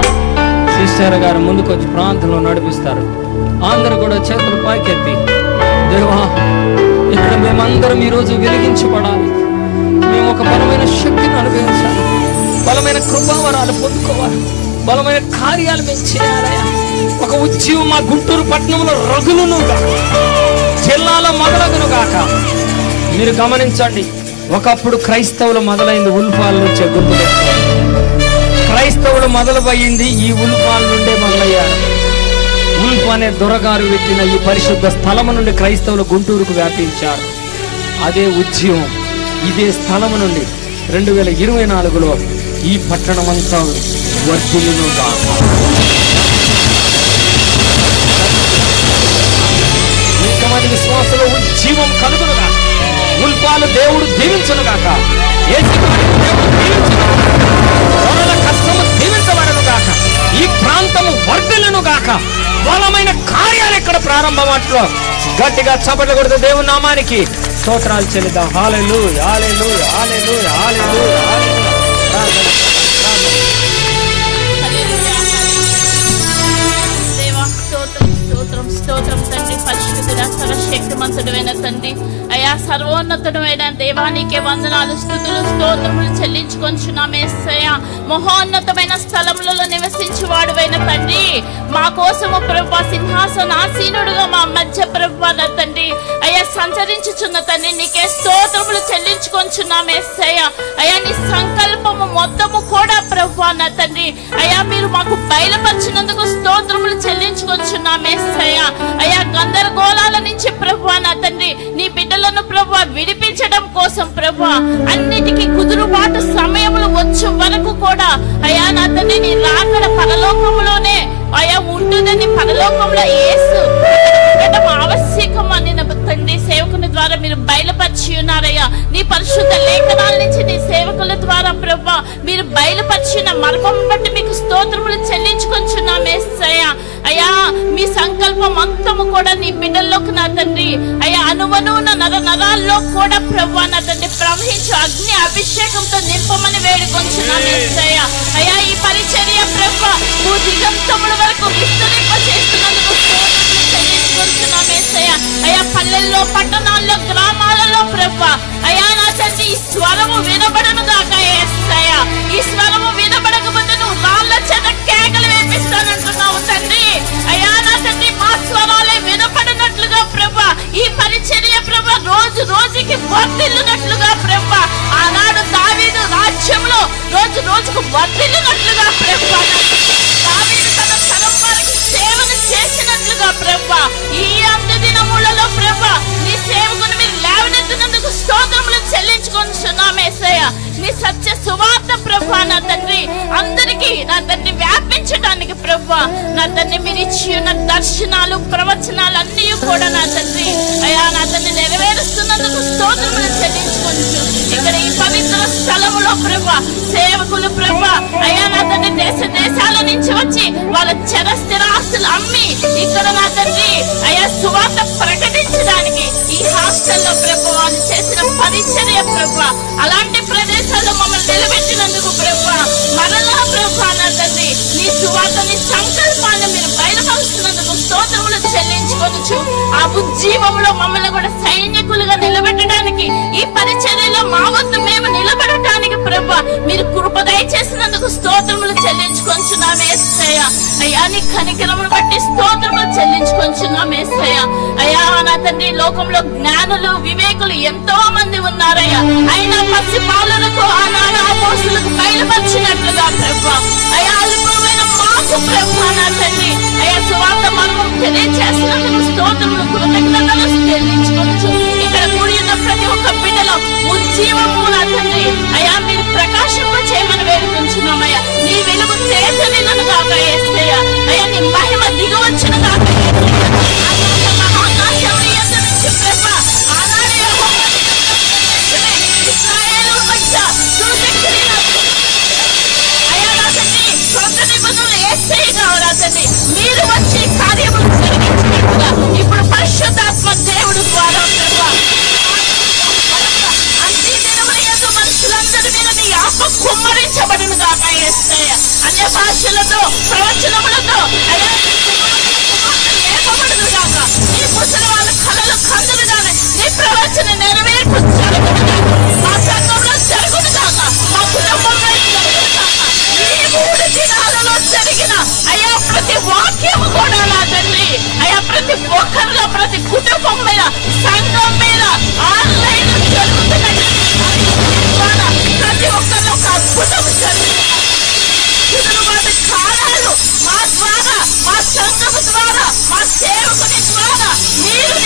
సిస్టర్ గారు ముందుకు వచ్చి ప్రాంతంలో నడిపిస్తారు. అందరూ కూడా చేతులు పైకెత్తి, దేవా ఇక్కడ మేమందరం ఈరోజు వెలిగించబడాలి, మేము ఒక బలమైన శక్తిని అనుభవించాలి, బలమైన కృపావరాలు పొందుకోవాలి, బలమైన కార్యాలు మేము చేయాలయా. ఒక ఉద్యమం మా గుంటూరు పట్టణంలో రగులునుగా, జిల్లాలో మొదలగును గాక. మీరు గమనించండి, ఒకప్పుడు క్రైస్తవులు మొదలైంది ఉల్ఫాల నుంచే. గుర్తుపెట్టుకోండి, క్రైస్తవులు మొదలుపోయింది ఈ ఉల్ఫాల నుండే మొదలయ్యారు. ఉల్ఫ్ అనే దొరగారు పెట్టిన ఈ పరిశుద్ధ స్థలము నుండి క్రైస్తవులు గుంటూరుకు వ్యాపించారు. అదే ఉద్యమం ఇదే స్థలము నుండి 2024లో ఈ పట్టణమంతా వర్ధిల్లును గాక. ఇంతమంది విశ్వాసులు ఉజ్జీవం కలుగును గాక. ఉల్పాలు దేవుడు దీవించును గాక. దేవుడు దీవించును గాక. కష్టము దీవించబడను గాక. ఈ ప్రాంతము వర్ధిల్లును గాక. బలమైన కార్యాలు ఇక్కడ ప్రారంభమట్లో గట్టిగా చప్పట్లు కొడుతూ దేవుని నామానికి స్తోత్రాలు చెల్లిద్దాం. హల్లెలూయా, హల్లెలూయా, హల్లెలూయా, హల్లెలూయా, హల్లెలూయా. స్తోత్రం తండ్రి, పరిశుద్ధుడా, సర్వశక్తిమంతుడైన తండ్రి, అయా సర్వోన్నతుడైన దేవానికి వందనాలు, స్తుతులు, స్తోత్రములు చెల్లించుకొంచున్నాం యేసయ్యా. మహోన్నతమైన స్థలములలో నివసించువాడువైన తండ్రి, మా కోసము ప్రభువా సింహాసనాసీనుడుగా మా మధ్య ప్రభువా నా తండ్రి అయా సంచరించుచున్న తండ్రి, నీకే స్తోత్రములు చెల్లించుకొంచున్నాం యేసయ్యా. అయా నీ సంకల్పము మొత్తము కూడా ప్రభువా నా తండ్రి అయా మీరు మాకు బయలుపరిచినందుకు స్తోత్రములు చెల్లించుకొంచున్నాం యేసయ్యా. అయా గందరగోళాల నుంచి ప్రభువా నా తండ్రి నీ బిడ్డలను ప్రభువా విడిపించడం కోసం ప్రభువా అన్నిటికీ కుదురుబాటు సమయములు వచ్చు వరకు కూడా అయా నా తండ్రి నీ రాకడ పరలోకములోనే అయా ఉంటుందని పరలోకంలో యేసు ఆవశ్యకమని తండ్రి సేవకుని ద్వారా మీరు బయలుపరిచి ఉన్నారయ్యా. నీ పరిశుద్ధ లేఖనాల నుంచి నీ సేవకుల ద్వారా ప్రభువా మీరు బయలుపరిచిన మర్మం బట్టి మీకు స్తోత్రములు చెల్లించుకొంచున్నాం యేసయ్యా. అయా మీ సంకల్పం అంతము కూడా నీ బిడ్డల్లోకి నా తండ్రి అయా అనువనువున నరాల్లో కూడా ప్రభువా నా తండ్రి ప్రవహించు అగ్ని అభిషేకంతో నింపమని వేడుకొంచున్నాం యేసయ్యా. అయా ఈ పరిచర్య ప్రభువా భూదిగంతముల వరకు విస్తరింప చేస్తున్నందుకు స్తోత్రములు చెల్లించుకొంచున్నాం యేసయ్యా. అయా పల్లెల్లో, పట్టణాల్లో, గ్రామాలలో ప్రభువా అయా నా తండ్రి ఈ స్వరము వినబడను గాక యేసయ్యా. ఈ స్వరము వినబడకపోతే నువ్వు రాళ్ళ చేత కేకలు వేపిస్తానంటున్నావు తండ్రి. అయా నా తండ్రి మా స్వరాలే వినపడినట్లుగా ప్రభువా ఈ పరిచర్య ప్రభువా రోజు రోజుకి వర్ధిల్లునట్లుగా ప్రభువా ఆనాడు దావీదు రాజ్యంలో రోజు రోజుకు వర్ధిల్లునట్లుగా ప్రభువా దావీదు తన తరం వారికి సేవను చేసినట్లుగా ప్రభువా ఈ అంత్య దినములలో ప్రభువా నీ సేవకుని మీరు లేవనెత్తినందుకు స్తోత్రములు చెల్లించుకొంటున్నాం యేసయ్యా. నీ సత్య సువార్త ప్రభువా నా తండ్రి అందరికీ నా తండ్రి వ్యాపించడానికి ప్రభువా నా తండ్రి మీరు ఇచ్చి ఉన్న దర్శనాలు, ప్రవచనాలు అన్నీ కూడా నా తండ్రి అయా నా తండ్రి నెరవేరుస్తున్నందుకు స్తోత్రములు చెల్లించుకొంచు. ఇక్కడ ఈ పవిత్ర స్థలములో ప్రభువా సేవకులు ప్రభువా అయా నా తండ్రి దేశ దేశాల నుంచి వచ్చి వాళ్ళ స్థిరాస్తులు అమ్మి ఇక్కడ నా తండ్రి అయా సువార్త ప్రకటించడానికి ఈ హాస్టల్లో ప్రభువా వాళ్ళు చేసిన పరిచర్య ప్రభువా అలాంటి ప్రదేశాల్లో మమ్మల్ని నిలబెట్టినందుకు ప్రభువా మరలా ప్రభువా నా తండ్రి నీ సువార్త నీ సంకల్పాన్ని మీరు బయలుపరుస్తున్నందుకు స్తోత్రములు చెల్లించుకొనుచు ఆ ఉజ్జీవంలో మమ్మల్ని కూడా సైనికులుగా నిలబెట్టడానికి ఈ పరిచర్యలో మా వద్ద మేము నిలబడటానికి ప్రభువా మీరు కృప దయచేసినందుకు స్తోత్రములు చెల్లించుకొంచున్నాం యేసయ్యా. అయ్యా నీ కనికరమును బట్టి స్తోత్రములు చెల్లించుకొంచున్నాం యేసయ్యా. అయ్యా నా తండ్రి లోకంలో జ్ఞానులు, వివేకులు ఎంతో మంది ఉన్నారయ్యా. అయినా పసి బాలులకు ఆనాడు అపోస్తలులకు బయలుపరిచినట్లుగా ప్రభువా అయ్యా అల్పమైన మాకు ప్రభువా నా తండ్రి అయ్యా సువార్త మర్మం తెలియజేసినందుకు స్తోత్రములు కృతజ్ఞతలు చెల్లించుకొనుచు ఇక్కడ కూడి ఉన్న ప్రతి ఒక్క బిడ్డలో ఉజ్జీవము నా తండ్రి అయ్యా మీరు ప్రకాశింప చేయమని వేడుకుంటున్నామయ్యా. నీ వెలుగు తేజనిలను గాక యేసయ్యా. అయ్యా నీ మహిమ దిగవచ్చును గాక యేసయ్యా. మహాకాశము యందు నుంచి ప్రభువా ఆనాడు యెహోవా ఇశ్రాయేలు మధ్య సూచక్రియలను అయ్యా నా తండ్రి కొత్త నిబంధనలు యేసయ్యగా నా తండ్రి మీరు వచ్చి కార్యములు జరిగించినట్లుగా ఇప్పుడు పరిశుద్ధాత్మ దేవుడు ద్వారా ప్రభువా అన్ని దినముల యందు మనుషులందరి మీద నీ ఆత్మ కుమ్మరించబడును గాక యేసయ్య. అన్య భాషలతో ప్రవచనములతో అయ్యా లేపబడును గాక. నీ ముసలి వాళ్ళ కళలు కందులు గానే నీ ప్రవచన నెరవేర్పు జరుగును గాక. మా సంఘంలో జరుగును గాక, మా కుటుంబంలో జరుగును గాక. ఈ 3 దినాలలో జరిగిన అయ్యా ప్రతి వాక్యము కూడా నా తండ్రి అయ్యా ప్రతి ఒక్కరిలో ప్రతి కుటుంబం మీద సంఘం మీద ఆన్లైన్ జరుగుతున్న ప్రతి ఒక్కరిలో ఒక అద్భుతం జరుగుతుంది. కాలాలు మా ద్వారా మా సంఘము ద్వారా మా సేవకుని ద్వారా మీరు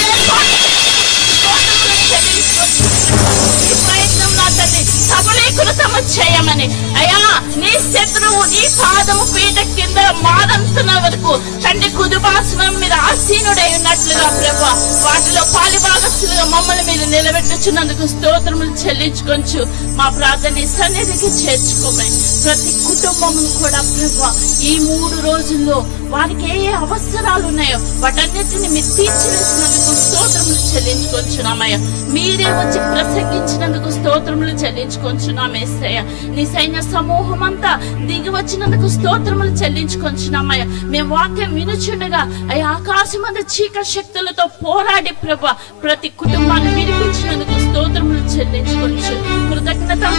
ఈ ప్రయత్నం నా తండ్రి సబలీకృతము చేయమని అయ్యా నీ శత్రువు నీ పాదము పీట కింద మాదంతున్న వరకు తండ్రి కుదుబాసనం మీద ఆసీనుడై ఉన్నట్లుగా ప్రభా వాటిలో పాలిభాగస్తులుగా మమ్మల్ని మీరు నిలబెట్టుచున్నందుకు స్తోత్రములు చెల్లించుకొంచు. మా ప్రార్థన సన్నిధికి చేర్చుకోమని ప్రతి కుటుంబమును కూడా ప్రభా ఈ 3 రోజుల్లో వారికి ఏ అవసరాలు ఉన్నాయో వాటన్నిటిని మీరు తీర్చివేసినందుకు స్తోత్రములు చెల్లించుకొంచున్నామయ్యా. మీరే వచ్చి ప్రసంగించినందుకు స్తోత్రములు చెల్లించుకొంచున్నామేసయ్య. నీ సైన్య సమూహం అంతా దిగి వచ్చినందుకు స్తోత్రములు చెల్లించుకొంచున్నామయ్యా. మేము వాక్యం వినుచుండగా అయ్యా ఆకాశమందు చీకటి శక్తులతో పోరాడి ప్రభా ప్రతి కుటుంబాన్ని విడిపించినందుకు స్తోత్రములు చెల్లించుకొంచు. కృతజ్ఞతలు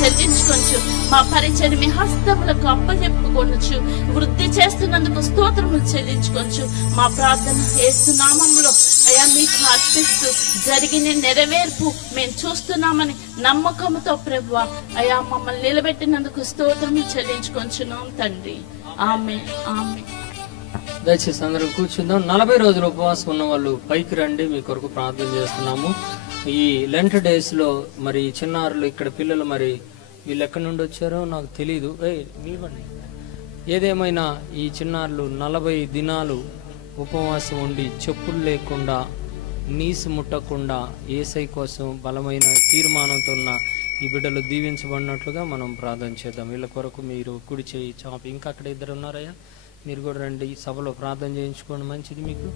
చెల్లించుకొంచు. మా పరిచయం మీ హస్తములకు అప్పచెప్పుకొనొచ్చు. వృద్ధి చేస్తున్నందుకు స్తోత్రములు చెల్లించుకొంచు. మా ప్రార్థన యేసు నామములో అయ్యా మీకు అర్పిస్తూ జరిగిన నెరవేర్పు మేము చూస్తున్నామని నమ్మకంతో ప్రభువా అయ్యా మమ్మల్ని నిలబెట్టినందుకు స్తోత్రములు చెల్లించుకొంచున్నాం తండ్రి. ఆమేన్ ఆమేన్. దయచేసి అందరం కూర్చుందాం. 40 రోజులు ఉపవాసం ఉన్న వాళ్ళు పైకి రండి, మీ కొరకు ప్రార్థన చేస్తున్నాము. ఈ లెంట్ డేస్ లో మరి చిన్నారులు ఇక్కడ పిల్లలు మరి వీళ్ళు ఎక్కడి నుండి వచ్చారో నాకు తెలీదు. ఏదేమైనా ఈ చిన్నారులు 40 దినాలు ఉపవాసం ఉండి చెప్పులు లేకుండా నీసు ముట్టకుండా ఏసై కోసం బలమైన తీర్మానంతో ఉన్న ఈ బిడ్డలు దీవించబడినట్లుగా మనం ప్రార్థన చేద్దాం. వీళ్ళ కొరకు మీరు కుడి చేయి చాపి, ఇంకా అక్కడ 2 ఉన్నారయ్యా, మీరు కూడా రండి, సభలో ప్రార్థన చేయించుకోండి. మంచిది, మీకు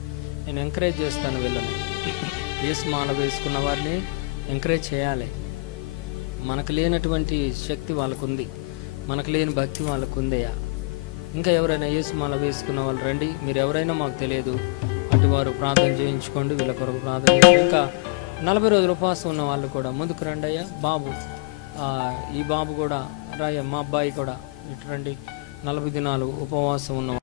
నేను ఎంకరేజ్ చేస్తాను. వీళ్ళని యేసు మాల వేసుకున్న వారిని ఎంకరేజ్ చేయాలి. మనకు లేనటువంటి శక్తి వాళ్ళకు ఉంది, మనకు లేని భక్తి వాళ్ళకు ఉందయ్యా. ఇంకా ఎవరైనా యేసు మాల వేసుకున్న వాళ్ళు రండి. మీరు ఎవరైనా మాకు తెలియదు, అటు వారు ప్రార్థన చేయించుకోండి. వీళ్ళ కొరకు ప్రార్థన చేయండి. ఇంకా 40 రోజులు ఉపవాసం ఉన్న వాళ్ళు కూడా ముందుకు రండి అయ్యా. బాబు, ఈ బాబు కూడా రాయ్యా, మా అబ్బాయి కూడా ఇటు రండి. 40 దినాలు ఉపవాసం ఉన్న